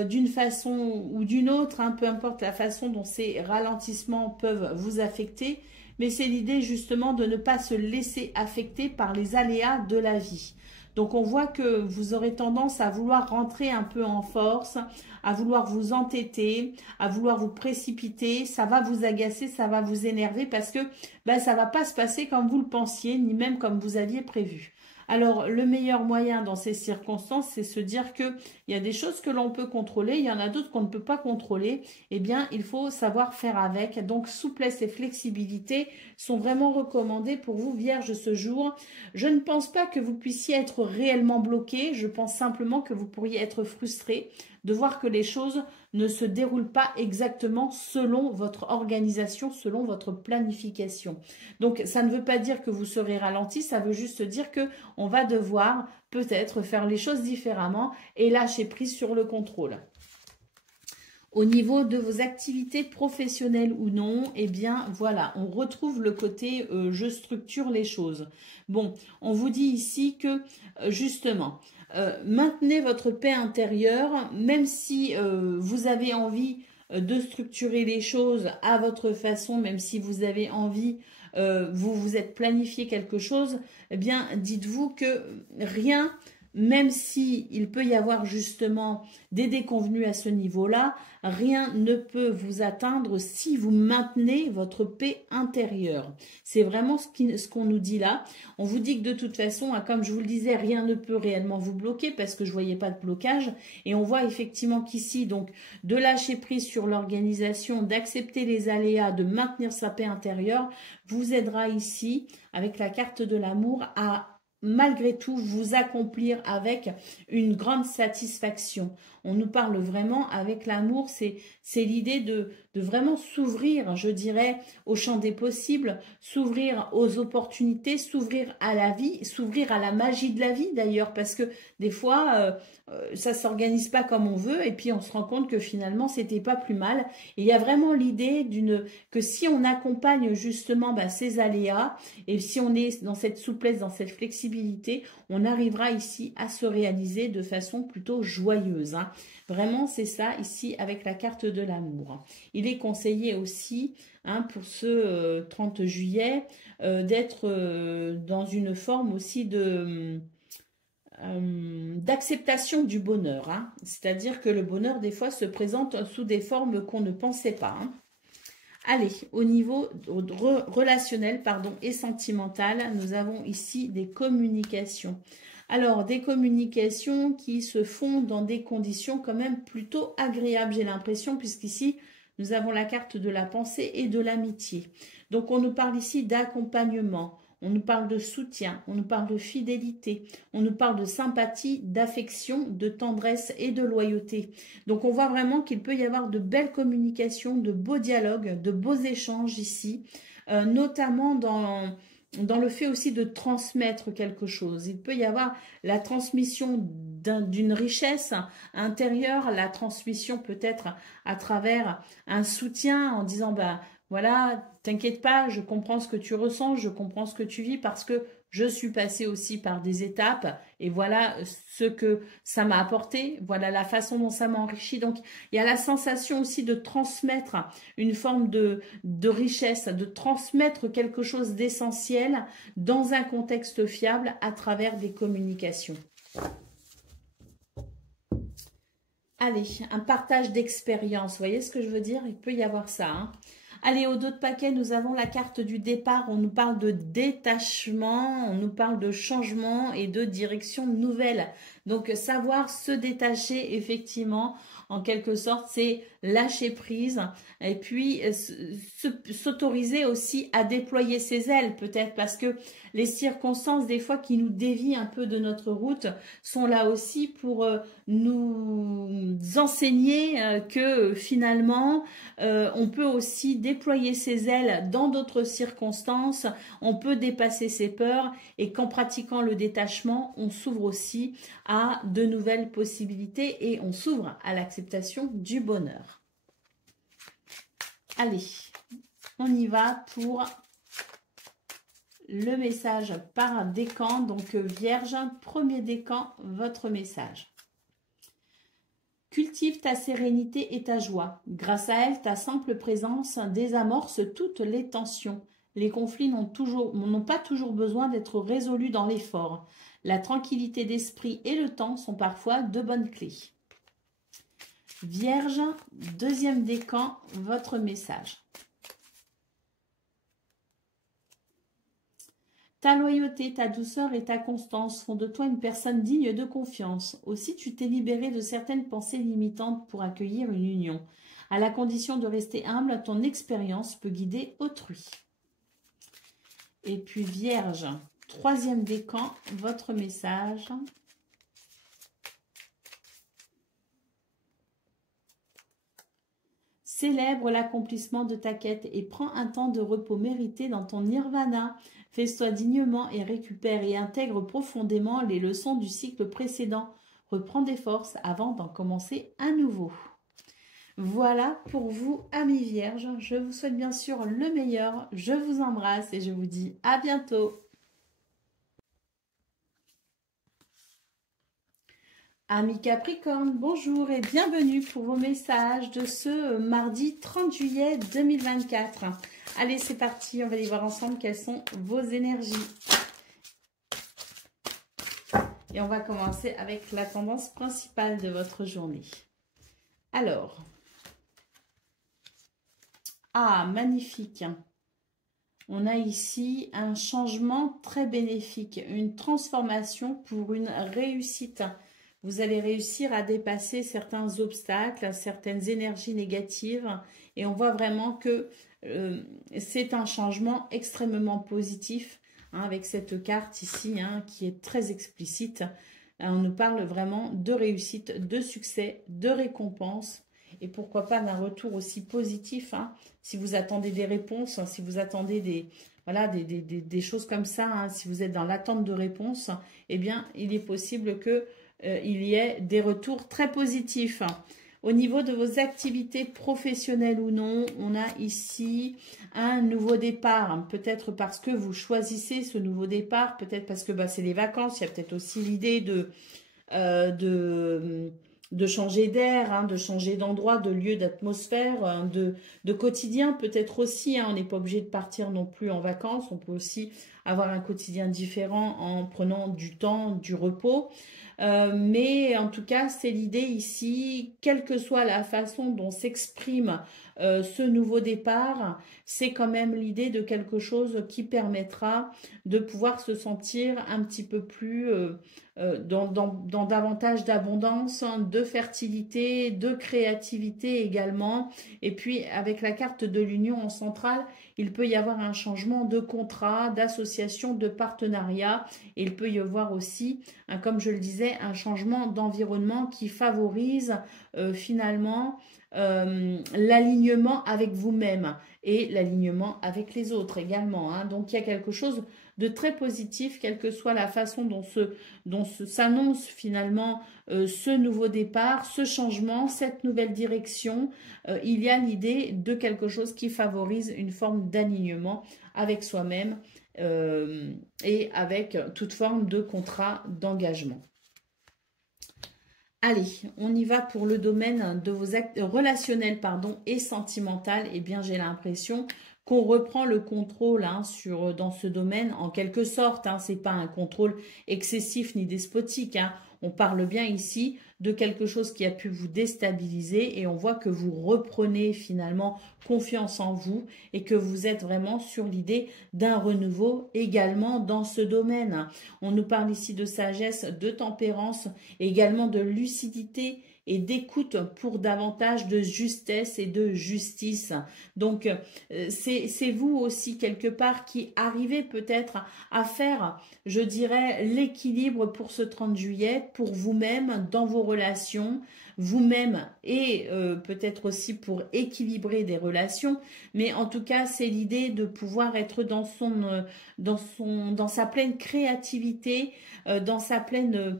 d'une façon ou d'une autre, hein, peu importe la façon dont ces ralentissements peuvent vous affecter, mais c'est l'idée justement de ne pas se laisser affecter par les aléas de la vie. Donc, on voit que vous aurez tendance à vouloir rentrer un peu en force, à vouloir vous entêter, à vouloir vous précipiter. Ça va vous agacer, ça va vous énerver parce que ça ne va pas se passer comme vous le pensiez, ni même comme vous aviez prévu. Alors, le meilleur moyen dans ces circonstances, c'est se dire qu'il y a des choses que l'on peut contrôler, il y en a d'autres qu'on ne peut pas contrôler. Eh bien, il faut savoir faire avec. Donc, souplesse et flexibilité sont vraiment recommandées pour vous, Vierge, ce jour. Je ne pense pas que vous puissiez être réellement bloqué. Je pense simplement que vous pourriez être frustré de voir que les choses ne se déroulent pas exactement selon votre organisation, selon votre planification. Donc, ça ne veut pas dire que vous serez ralenti, ça veut juste dire que on va devoir peut-être faire les choses différemment et lâcher prise sur le contrôle. Au niveau de vos activités professionnelles ou non, eh bien voilà, on retrouve le côté je structure les choses. Bon, on vous dit ici que justement, maintenez votre paix intérieure, même si vous avez envie de structurer les choses à votre façon, même si vous avez envie, vous vous êtes planifié quelque chose, eh bien dites-vous que rien, même si il peut y avoir justement des déconvenues à ce niveau-là, rien ne peut vous atteindre si vous maintenez votre paix intérieure. C'est vraiment ce qu'on nous dit là. On vous dit que de toute façon, comme je vous le disais, rien ne peut réellement vous bloquer parce que je ne voyais pas de blocage. Et on voit effectivement qu'ici, donc, de lâcher prise sur l'organisation, d'accepter les aléas, de maintenir sa paix intérieure, vous aidera ici, avec la carte de l'amour, à malgré tout vous accomplir avec une grande satisfaction. on nous parle vraiment avec l'amour, c'est l'idée de vraiment s'ouvrir, je dirais, au champ des possibles, s'ouvrir aux opportunités, s'ouvrir à la vie, s'ouvrir à la magie de la vie d'ailleurs, parce que des fois, ça s'organise pas comme on veut, et puis on se rend compte que finalement, c'était pas plus mal. Et il y a vraiment l'idée que si on accompagne justement ces aléas, et si on est dans cette souplesse, dans cette flexibilité, on arrivera ici à se réaliser de façon plutôt joyeuse. Hein. Vraiment, c'est ça ici avec la carte de l'amour. Il est conseillé aussi, hein, pour ce 30 juillet, d'être dans une forme aussi d'acceptation du bonheur. Hein. C'est-à-dire que le bonheur, des fois, se présente sous des formes qu'on ne pensait pas. Hein. Allez, au niveau relationnel et sentimental, nous avons ici des communications. Alors, des communications qui se font dans des conditions quand même plutôt agréables, j'ai l'impression, puisqu'ici, nous avons la carte de la pensée et de l'amitié. Donc, on nous parle ici d'accompagnement, on nous parle de soutien, on nous parle de fidélité, on nous parle de sympathie, d'affection, de tendresse et de loyauté. Donc, on voit vraiment qu'il peut y avoir de belles communications, de beaux dialogues, de beaux échanges ici, notamment dans le fait aussi de transmettre quelque chose. Il peut y avoir la transmission d'une richesse intérieure, la transmission peut-être à travers un soutien en disant voilà, t'inquiète pas, je comprends ce que tu ressens, je comprends ce que tu vis parce que je suis passée aussi par des étapes et voilà ce que ça m'a apporté, voilà la façon dont ça m'a enrichi. Donc, il y a la sensation aussi de transmettre une forme de richesse, de transmettre quelque chose d'essentiel dans un contexte fiable à travers des communications. Allez, un partage d'expérience, vous voyez ce que je veux dire? Il peut y avoir ça, hein. Allez, au dos de paquet, nous avons la carte du départ. On nous parle de détachement, on nous parle de changement et de direction nouvelle. Donc, savoir se détacher, effectivement, en quelque sorte, c'est lâcher prise et puis s'autoriser aussi à déployer ses ailes, peut-être parce que les circonstances, des fois, qui nous dévient un peu de notre route, sont là aussi pour nous enseigner que finalement, on peut aussi déployer ses ailes dans d'autres circonstances, on peut dépasser ses peurs et qu'en pratiquant le détachement, on s'ouvre aussi à de nouvelles possibilités et on s'ouvre à l'acceptation du bonheur. Allez, on y va pour le message par décan. Donc, Vierge, premier décan, votre message. Cultive ta sérénité et ta joie. Grâce à elle, ta simple présence désamorce toutes les tensions. Les conflits n'ont pas toujours besoin d'être résolus dans l'effort. La tranquillité d'esprit et le temps sont parfois de bonnes clés. Vierge, deuxième décan, votre message. Ta loyauté, ta douceur et ta constance font de toi une personne digne de confiance. Aussi, tu t'es libéré de certaines pensées limitantes pour accueillir une union. À la condition de rester humble, ton expérience peut guider autrui. Et puis, Vierge, troisième décan, votre message. Célèbre l'accomplissement de ta quête et prends un temps de repos mérité dans ton nirvana. Fais-toi dignement et récupère et intègre profondément les leçons du cycle précédent. Reprends des forces avant d'en commencer un nouveau. Voilà pour vous, amis vierges. Je vous souhaite bien sûr le meilleur. Je vous embrasse et je vous dis à bientôt. Amis Capricorne, bonjour et bienvenue pour vos messages de ce mardi 30 juillet 2024. Allez, c'est parti, on va aller voir ensemble quelles sont vos énergies. Et on va commencer avec la tendance principale de votre journée. Alors, magnifique. On a ici un changement très bénéfique, une transformation pour une réussite. Vous allez réussir à dépasser certains obstacles, certaines énergies négatives. Et on voit vraiment que c'est un changement extrêmement positif, hein, avec cette carte ici, hein, qui est très explicite. Là, on nous parle vraiment de réussite, de succès, de récompense. Et pourquoi pas d'un retour aussi positif, hein, si vous attendez des réponses, si vous attendez voilà, des choses comme ça, hein, si vous êtes dans l'attente de réponses, eh bien, il est possible que, il y ait des retours très positifs. Au niveau de vos activités professionnelles ou non, on a ici un nouveau départ. Peut-être parce que vous choisissez ce nouveau départ, peut-être parce que bah, c'est les vacances. Il y a peut-être aussi l'idée euh, de, de changer d'air, hein, de changer d'endroit, de lieu, d'atmosphère, hein, de quotidien peut-être aussi. Hein. On n'est pas obligé de partir non plus en vacances. On peut aussi avoir un quotidien différent en prenant du temps, du repos. Mais en tout cas, c'est l'idée ici, quelle que soit la façon dont s'exprime ce nouveau départ, c'est quand même l'idée de quelque chose qui permettra de pouvoir se sentir un petit peu plus dans davantage d'abondance, hein, de fertilité, de créativité également. Et puis avec la carte de l'union en centrale, il peut y avoir un changement de contrat, d'association, de partenariat. Et il peut y avoir aussi, hein, comme je le disais, un changement d'environnement qui favorise finalement l'alignement avec vous-même et l'alignement avec les autres également. Hein. Donc il y a quelque chose de très positif, quelle que soit la façon dont s'annonce finalement ce nouveau départ, ce changement, cette nouvelle direction. Il y a l'idée de quelque chose qui favorise une forme d'alignement avec soi-même et avec toute forme de contrat d'engagement. Allez, on y va pour le domaine de vos actes relationnels et sentimental. Eh bien, j'ai l'impression qu'on reprend le contrôle hein, dans ce domaine en quelque sorte. Hein, ce n'est pas un contrôle excessif ni despotique. Hein. On parle bien ici de quelque chose qui a pu vous déstabiliser et on voit que vous reprenez finalement confiance en vous et que vous êtes vraiment sur l'idée d'un renouveau également dans ce domaine. On nous parle ici de sagesse, de tempérance, également de lucidité et d'écoute pour davantage de justesse et de justice. Donc, c'est vous aussi quelque part qui arrivez peut-être à faire, je dirais, l'équilibre pour ce 30 juillet, pour vous-même, dans vos relations, vous-même et peut-être aussi pour équilibrer des relations. Mais en tout cas, c'est l'idée de pouvoir être dans sa pleine créativité, dans sa pleine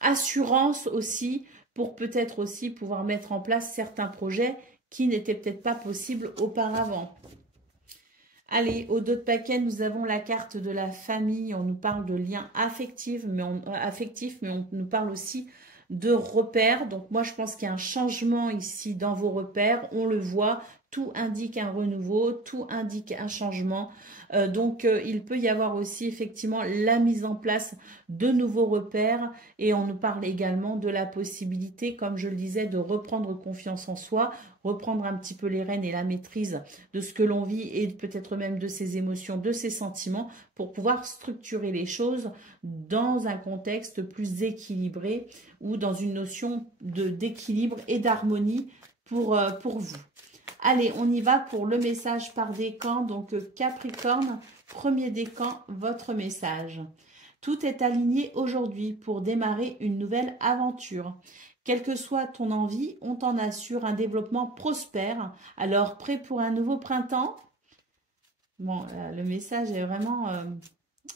assurance aussi, pour peut-être aussi pouvoir mettre en place certains projets qui n'étaient peut-être pas possibles auparavant. Allez, au dos de paquet, nous avons la carte de la famille. On nous parle de liens affectifs, mais on nous parle aussi de repères. Donc moi, je pense qu'il y a un changement ici dans vos repères. On le voit, tout indique un renouveau, tout indique un changement. Il peut y avoir aussi effectivement la mise en place de nouveaux repères. Et on nous parle également de la possibilité, comme je le disais, de reprendre confiance en soi, reprendre un petit peu les rênes et la maîtrise de ce que l'on vit et peut-être même de ses émotions, de ses sentiments, pour pouvoir structurer les choses dans un contexte plus équilibré ou dans une notion d'équilibre et d'harmonie pour vous. Allez, on y va pour le message par décan. Donc Capricorne, premier décan, votre message. Tout est aligné aujourd'hui pour démarrer une nouvelle aventure. Quelle que soit ton envie, on t'en assure un développement prospère. Alors, prêt pour un nouveau printemps? Bon, le message est vraiment...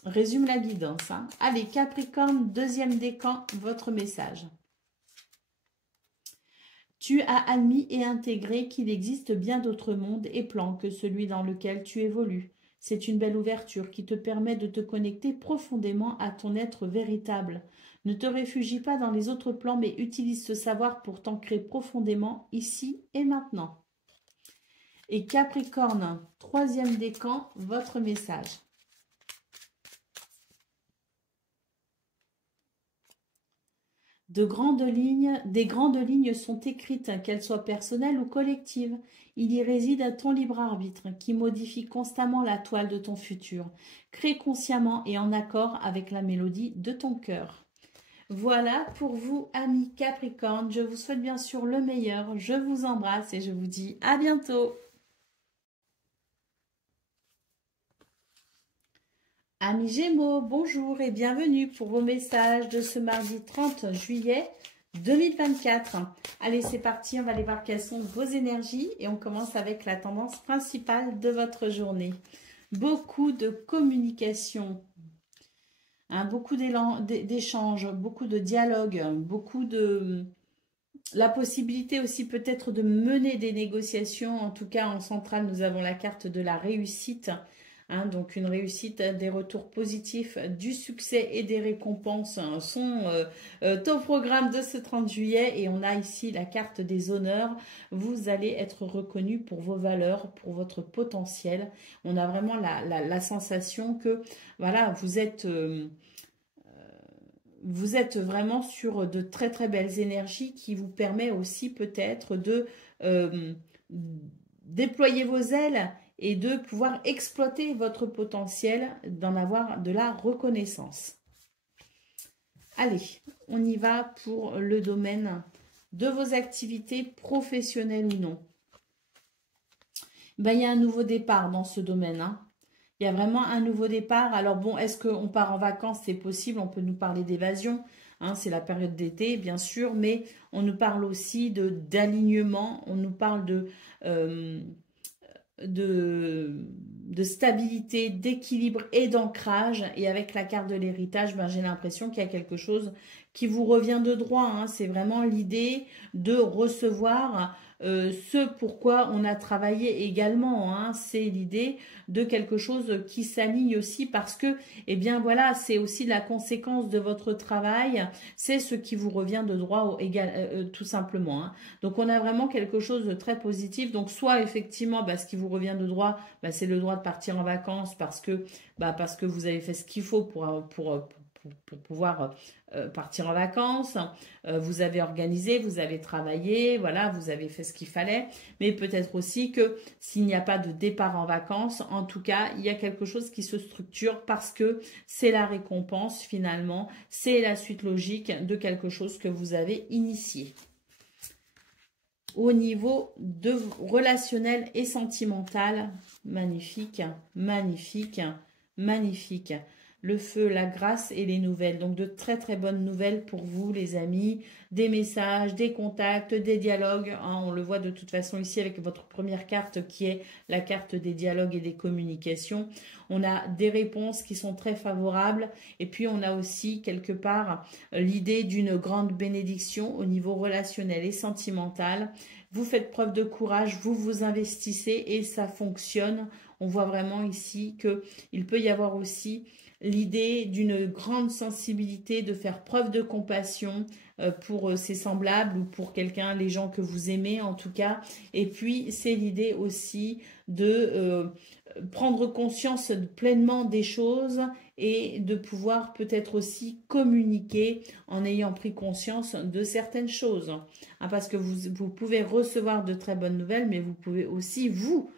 résume la guidance. Hein. Allez, Capricorne, deuxième décan, votre message. Tu as admis et intégré qu'il existe bien d'autres mondes et plans que celui dans lequel tu évolues. C'est une belle ouverture qui te permet de te connecter profondément à ton être véritable. Ne te réfugie pas dans les autres plans, mais utilise ce savoir pour t'ancrer profondément ici et maintenant. Et Capricorne, troisième décan, votre message. Des grandes lignes sont écrites, qu'elles soient personnelles ou collectives. Il y réside ton libre arbitre qui modifie constamment la toile de ton futur. Crée consciemment et en accord avec la mélodie de ton cœur. Voilà pour vous, amis Capricorne. Je vous souhaite bien sûr le meilleur. Je vous embrasse et je vous dis à bientôt. Amis Gémeaux, bonjour et bienvenue pour vos messages de ce mardi 30 juillet 2024. Allez, c'est parti, on va aller voir quelles sont vos énergies et on commence avec la tendance principale de votre journée. Beaucoup de communication, hein, beaucoup d'échanges, beaucoup de dialogues, beaucoup de... La possibilité aussi peut-être de mener des négociations. En tout cas, en centrale, nous avons la carte de la réussite. Hein, donc une réussite, des retours positifs, du succès et des récompenses sont au programme de ce 30 juillet. Et on a ici la carte des honneurs. Vous allez être reconnu pour vos valeurs, pour votre potentiel. On a vraiment la sensation que voilà, vous êtes vraiment sur de très très belles énergies qui vous permet aussi peut-être de déployer vos ailes et de pouvoir exploiter votre potentiel, d'en avoir de la reconnaissance. Allez, on y va pour le domaine de vos activités professionnelles ou non. Ben, il y a un nouveau départ dans ce domaine, hein. Il y a vraiment un nouveau départ. Alors bon, est-ce qu'on part en vacances? C'est possible, on peut nous parler d'évasion. Hein, c'est la période d'été, bien sûr, mais on nous parle aussi d'alignement. On nous parle de stabilité, d'équilibre et d'ancrage. Et avec la carte de l'héritage, ben, j'ai l'impression qu'il y a quelque chose qui vous revient de droit. Hein. C'est vraiment l'idée de recevoir ce pourquoi on a travaillé également. Hein. C'est l'idée de quelque chose qui s'aligne aussi parce que, eh bien voilà, c'est aussi la conséquence de votre travail. C'est ce qui vous revient de droit tout simplement. Hein. Donc on a vraiment quelque chose de très positif. Donc soit effectivement, bah, ce qui vous revient de droit, bah, c'est le droit de partir en vacances parce que vous avez fait ce qu'il faut pour pouvoir partir en vacances, vous avez organisé, vous avez travaillé, voilà, vous avez fait ce qu'il fallait, mais peut-être aussi que s'il n'y a pas de départ en vacances, en tout cas, il y a quelque chose qui se structure parce que c'est la récompense finalement, c'est la suite logique de quelque chose que vous avez initié. Au niveau de relationnel et sentimental, magnifique, magnifique, magnifique. Le feu, la grâce et les nouvelles. Donc de très très bonnes nouvelles pour vous les amis. Des messages, des contacts, des dialogues. Hein, on le voit de toute façon ici avec votre première carte qui est la carte des dialogues et des communications. On a des réponses qui sont très favorables. Et puis on a aussi quelque part l'idée d'une grande bénédiction au niveau relationnel et sentimental. Vous faites preuve de courage, vous vous investissez et ça fonctionne. On voit vraiment ici qu'il peut y avoir aussi l'idée d'une grande sensibilité, de faire preuve de compassion pour ses semblables ou pour quelqu'un, les gens que vous aimez en tout cas. Et puis, c'est l'idée aussi de prendre conscience pleinement des choses et de pouvoir peut-être aussi communiquer en ayant pris conscience de certaines choses. Hein, parce que vous pouvez recevoir de très bonnes nouvelles, mais vous pouvez aussi, vous,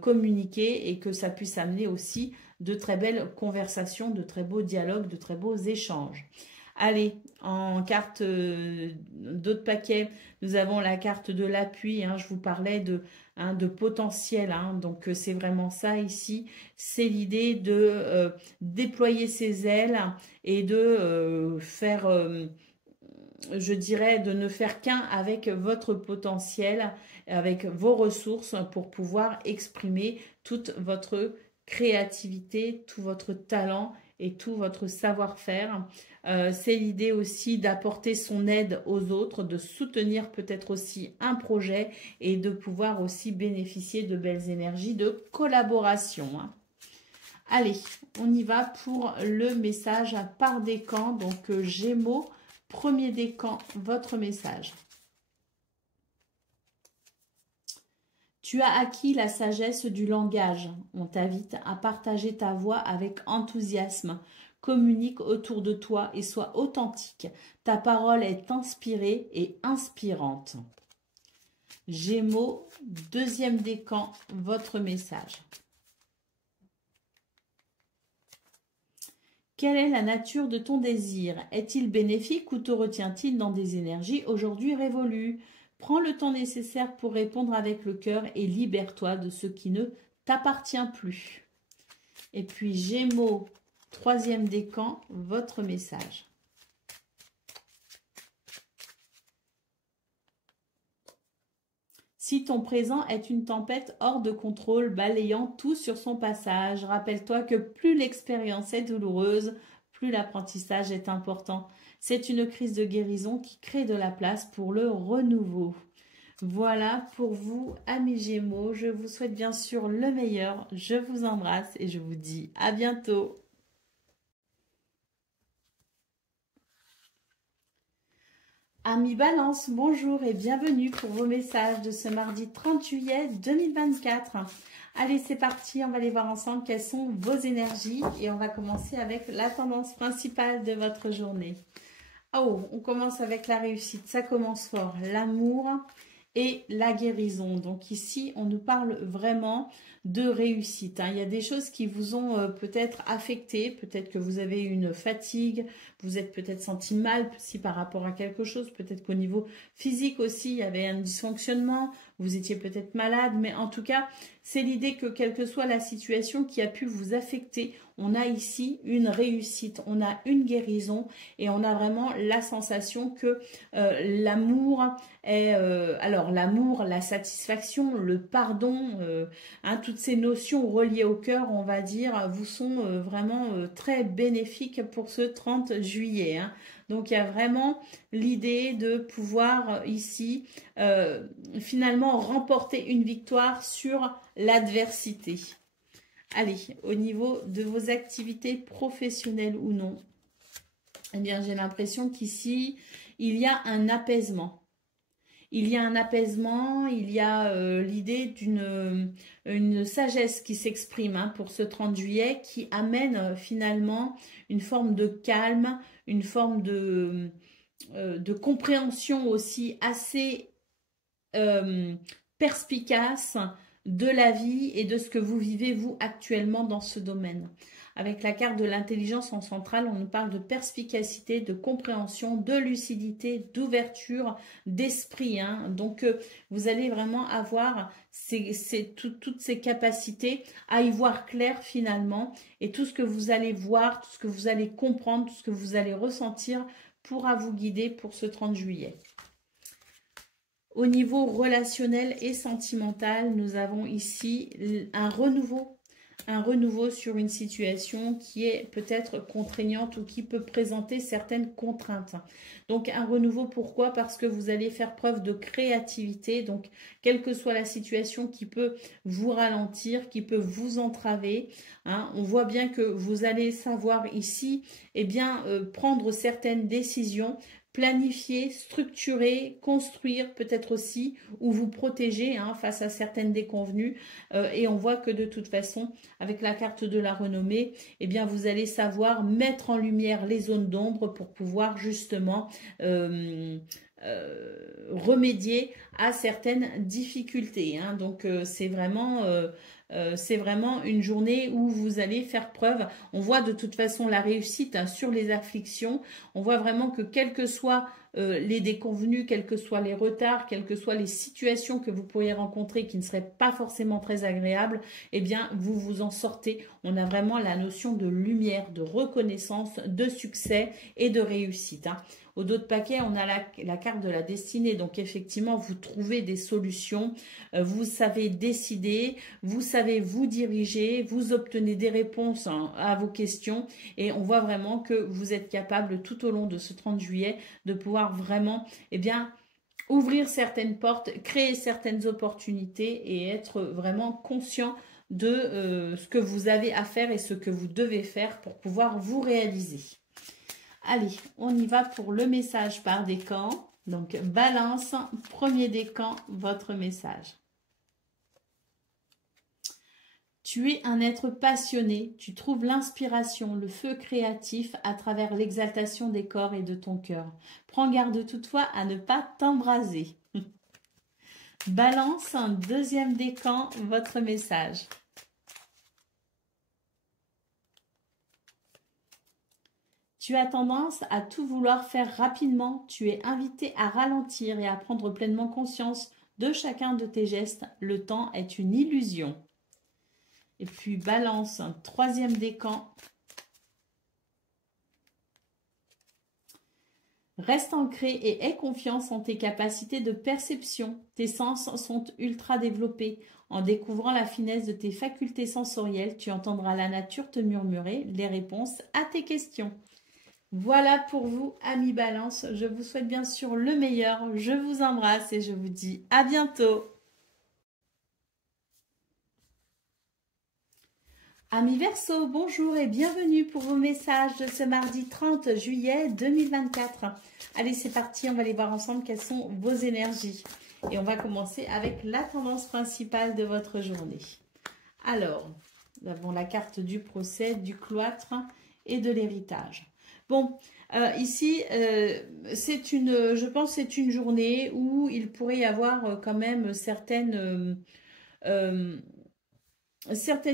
communiquer et que ça puisse amener aussi de très belles conversations, de très beaux dialogues, de très beaux échanges. Allez, en carte d'autres paquets, nous avons la carte de l'appui. Hein, je vous parlais de potentiel. Hein, donc, c'est vraiment ça ici. C'est l'idée de déployer ses ailes et de faire... je dirais de ne faire qu'un avec votre potentiel, avec vos ressources pour pouvoir exprimer toute votre créativité, tout votre talent et tout votre savoir-faire. C'est l'idée aussi d'apporter son aide aux autres, de soutenir peut-être aussi un projet et de pouvoir aussi bénéficier de belles énergies de collaboration. Hein. Allez, on y va pour le message par décan, donc Gémeaux. Premier décan, votre message. Tu as acquis la sagesse du langage. On t'invite à partager ta voix avec enthousiasme. Communique autour de toi et sois authentique. Ta parole est inspirée et inspirante. Gémeaux, deuxième décan, votre message. Quelle est la nature de ton désir? Est-il bénéfique ou te retient-il dans des énergies aujourd'hui révolues? Prends le temps nécessaire pour répondre avec le cœur et libère-toi de ce qui ne t'appartient plus. Et puis Gémeaux, troisième décan, votre message. Si ton présent est une tempête hors de contrôle, balayant tout sur son passage, rappelle-toi que plus l'expérience est douloureuse, plus l'apprentissage est important. C'est une crise de guérison qui crée de la place pour le renouveau. Voilà pour vous, amis Gémeaux. Je vous souhaite bien sûr le meilleur. Je vous embrasse et je vous dis à bientôt. Amis Balance, bonjour et bienvenue pour vos messages de ce mardi 30 juillet 2024. Allez, c'est parti, on va aller voir ensemble quelles sont vos énergies et on va commencer avec la tendance principale de votre journée. Oh, on commence avec la réussite, ça commence fort, l'amour et la guérison. Donc ici, on nous parle vraiment de réussite. Il y a des choses qui vous ont peut-être affecté, peut-être que vous avez une fatigue, vous êtes peut-être senti mal si par rapport à quelque chose, peut-être qu'au niveau physique aussi, il y avait un dysfonctionnement, vous étiez peut-être malade, mais en tout cas, c'est l'idée que quelle que soit la situation qui a pu vous affecter, on a ici une réussite, on a une guérison et on a vraiment la sensation que l'amour est... alors l'amour, la satisfaction, le pardon, toutes ces notions reliées au cœur, on va dire, vous sont vraiment très bénéfiques pour ce 30 juillet. Donc il y a vraiment l'idée de pouvoir ici finalement remporter une victoire sur l'adversité. Allez, au niveau de vos activités professionnelles ou non, eh bien j'ai l'impression qu'ici, il y a un apaisement. Il y a un apaisement, il y a l'idée d'une sagesse qui s'exprime pour ce 30 juillet qui amène finalement une forme de calme, une forme de compréhension aussi assez perspicace de la vie et de ce que vous vivez vous actuellement dans ce domaine. Avec la carte de l'intelligence en centrale, on nous parle de perspicacité, de compréhension, de lucidité, d'ouverture d'esprit. Donc, vous allez vraiment avoir toutes ces capacités à y voir clair finalement. Et tout ce que vous allez voir, tout ce que vous allez comprendre, tout ce que vous allez ressentir pourra vous guider pour ce 30 juillet. Au niveau relationnel et sentimental, nous avons ici un renouveau sur une situation qui est peut-être contraignante ou qui peut présenter certaines contraintes. Donc un renouveau, pourquoi? Parce que vous allez faire preuve de créativité, donc quelle que soit la situation qui peut vous ralentir, qui peut vous entraver, on voit bien que vous allez savoir ici prendre certaines décisions, planifier, structurer, construire peut-être aussi, ou vous protéger face à certaines déconvenues. Et on voit que de toute façon, avec la carte de la renommée, vous allez savoir mettre en lumière les zones d'ombre pour pouvoir justement remédier à certaines difficultés. Donc c'est vraiment une journée où vous allez faire preuve. On voit de toute façon la réussite sur les afflictions. On voit vraiment que quelles que soient les déconvenues, quels que soient les retards, quelles que soient les situations que vous pourriez rencontrer qui ne seraient pas forcément très agréables, vous vous en sortez. On a vraiment la notion de lumière, de reconnaissance, de succès et de réussite. Au dos de paquet, on a la carte de la destinée. Donc, effectivement, vous trouvez des solutions. Vous savez décider. Vous savez vous diriger. Vous obtenez des réponses à vos questions. Et on voit vraiment que vous êtes capable, tout au long de ce 30 juillet, de pouvoir vraiment, ouvrir certaines portes, créer certaines opportunités et être vraiment conscient de ce que vous avez à faire et ce que vous devez faire pour pouvoir vous réaliser. Allez, on y va pour le message par décan. Donc, Balance, premier décan, votre message. Tu es un être passionné, tu trouves l'inspiration, le feu créatif à travers l'exaltation des corps et de ton cœur. Prends garde toutefois à ne pas t'embraser. Balance, deuxième décan, votre message. Tu as tendance à tout vouloir faire rapidement. Tu es invité à ralentir et à prendre pleinement conscience de chacun de tes gestes. Le temps est une illusion. Et puis Balance, un troisième décan. Reste ancré et aie confiance en tes capacités de perception. Tes sens sont ultra développés. En découvrant la finesse de tes facultés sensorielles, tu entendras la nature te murmurer les réponses à tes questions. Voilà pour vous, amis Balance. Je vous souhaite bien sûr le meilleur. Je vous embrasse et je vous dis à bientôt. Amis Verseau, bonjour et bienvenue pour vos messages de ce mardi 30 juillet 2024. Allez, c'est parti, on va aller voir ensemble quelles sont vos énergies. Et on va commencer avec la tendance principale de votre journée. Alors, nous avons la carte du procès, du cloître et de l'héritage. Bon, ici, je pense que c'est une journée où il pourrait y avoir quand même certaines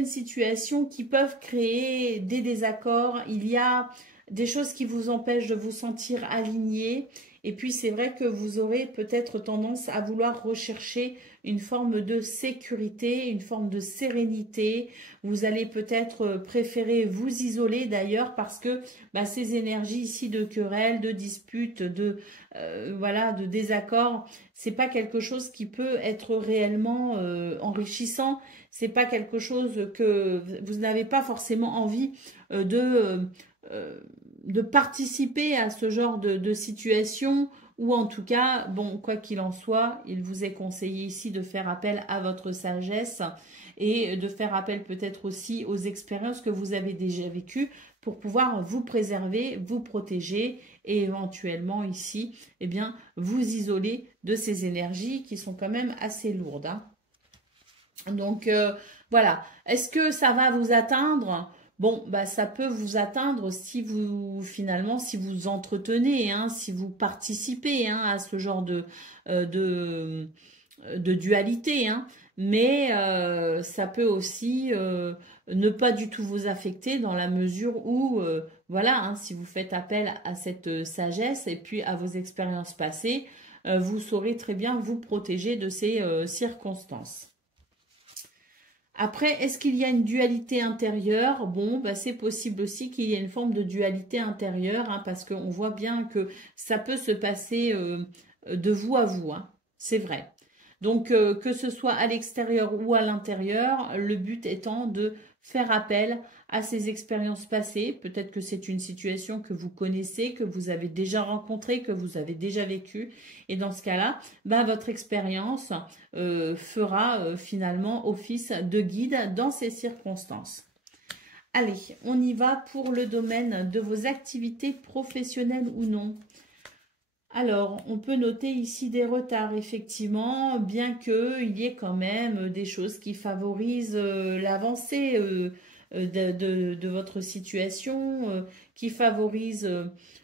situations qui peuvent créer des désaccords. Il y a des choses qui vous empêchent de vous sentir aligné. Et puis, c'est vrai que vous aurez peut-être tendance à vouloir rechercher une forme de sécurité, une forme de sérénité. Vous allez peut-être préférer vous isoler d'ailleurs parce que ces énergies ici de querelles, de disputes, voilà, de désaccords, c'est pas quelque chose qui peut être réellement enrichissant. C'est pas quelque chose que vous n'avez pas forcément envie de participer à ce genre de situation, ou en tout cas, bon, quoi qu'il en soit, il vous est conseillé ici de faire appel à votre sagesse et de faire appel peut-être aussi aux expériences que vous avez déjà vécues pour pouvoir vous préserver, vous protéger et éventuellement ici, eh bien, vous isoler de ces énergies qui sont quand même assez lourdes, hein. Donc, voilà. Est-ce que ça va vous atteindre ? Bon, ça peut vous atteindre si vous, finalement, si vous entretenez, hein, si vous participez à ce genre de dualité, hein. Mais ça peut aussi ne pas du tout vous affecter dans la mesure où, voilà, hein, si vous faites appel à cette sagesse et puis à vos expériences passées, vous saurez très bien vous protéger de ces circonstances. Après, est-ce qu'il y a une dualité intérieure? Bon, c'est possible aussi qu'il y ait une forme de dualité intérieure, hein, parce qu'on voit bien que ça peut se passer de vous à vous, hein, c'est vrai. Donc, que ce soit à l'extérieur ou à l'intérieur, le but étant de faire appel à ces expériences passées. Peut-être que c'est une situation que vous connaissez, que vous avez déjà rencontrée, que vous avez déjà vécue. Et dans ce cas-là, votre expérience fera finalement office de guide dans ces circonstances. Allez, on y va pour le domaine de vos activités professionnelles ou non. Alors, on peut noter ici des retards, effectivement, bien qu'il y ait quand même des choses qui favorisent l'avancée de votre situation, qui favorisent,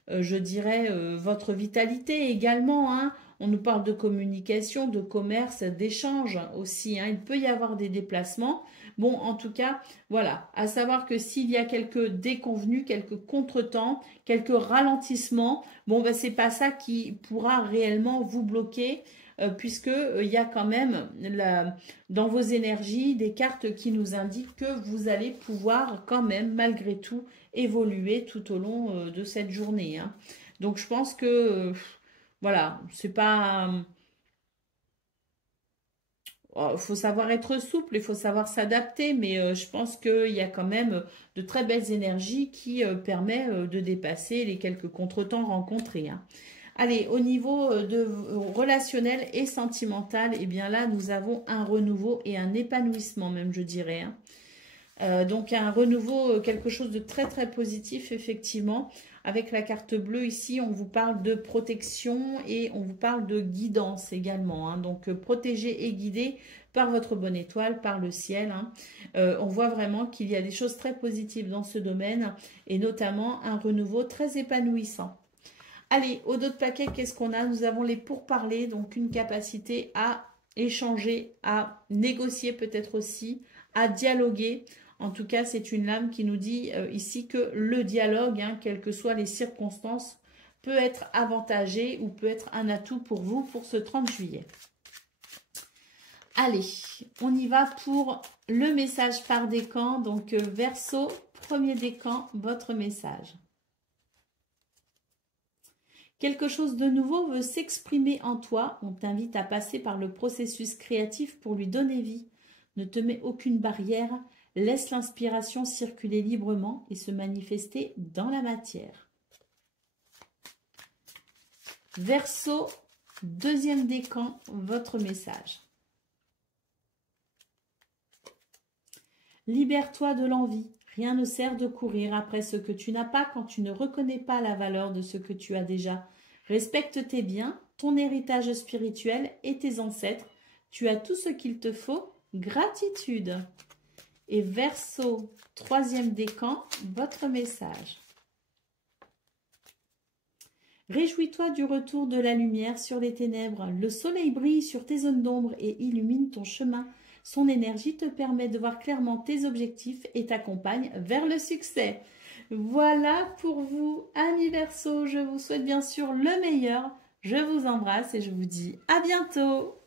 je dirais, votre vitalité également, hein. On nous parle de communication, de commerce, d'échange aussi, hein. Il peut y avoir des déplacements. Bon, en tout cas, voilà, à savoir que s'il y a quelques déconvenus, quelques contretemps, quelques ralentissements, bon, c'est pas ça qui pourra réellement vous bloquer, puisque il y a quand même dans vos énergies des cartes qui nous indiquent que vous allez pouvoir quand même, malgré tout, évoluer tout au long de cette journée, hein. Donc, je pense que, voilà, c'est pas... Il faut savoir être souple, il faut savoir s'adapter, mais je pense qu'il y a quand même de très belles énergies qui permettent de dépasser les quelques contretemps rencontrés, hein. Allez, au niveau relationnel et sentimental, eh bien là, nous avons un renouveau et un épanouissement même, je dirais, hein. Donc un renouveau, quelque chose de très très positif, effectivement. Avec la carte bleue ici, on vous parle de protection et on vous parle de guidance également, hein. Donc protégé et guidé par votre bonne étoile, par le ciel, hein. On voit vraiment qu'il y a des choses très positives dans ce domaine et notamment un renouveau très épanouissant. Allez, au dos de paquet, qu'est-ce qu'on a? Nous avons les pourparlers, donc une capacité à échanger, à négocier peut-être aussi, à dialoguer. En tout cas, c'est une lame qui nous dit ici que le dialogue, hein, quelles que soient les circonstances, peut être avantagé ou peut être un atout pour vous pour ce 30 juillet. Allez, on y va pour le message par décan. Donc, Verseau, premier décan, votre message. Quelque chose de nouveau veut s'exprimer en toi. On t'invite à passer par le processus créatif pour lui donner vie. Ne te mets aucune barrière. Laisse l'inspiration circuler librement et se manifester dans la matière. Verseau, deuxième décan, votre message. Libère-toi de l'envie. Rien ne sert de courir après ce que tu n'as pas quand tu ne reconnais pas la valeur de ce que tu as déjà. Respecte tes biens, ton héritage spirituel et tes ancêtres. Tu as tout ce qu'il te faut. Gratitude. Et Verseau, troisième décan, votre message. Réjouis-toi du retour de la lumière sur les ténèbres. Le soleil brille sur tes zones d'ombre et illumine ton chemin. Son énergie te permet de voir clairement tes objectifs et t'accompagne vers le succès. Voilà pour vous, amis Verseau. Je vous souhaite bien sûr le meilleur. Je vous embrasse et je vous dis à bientôt.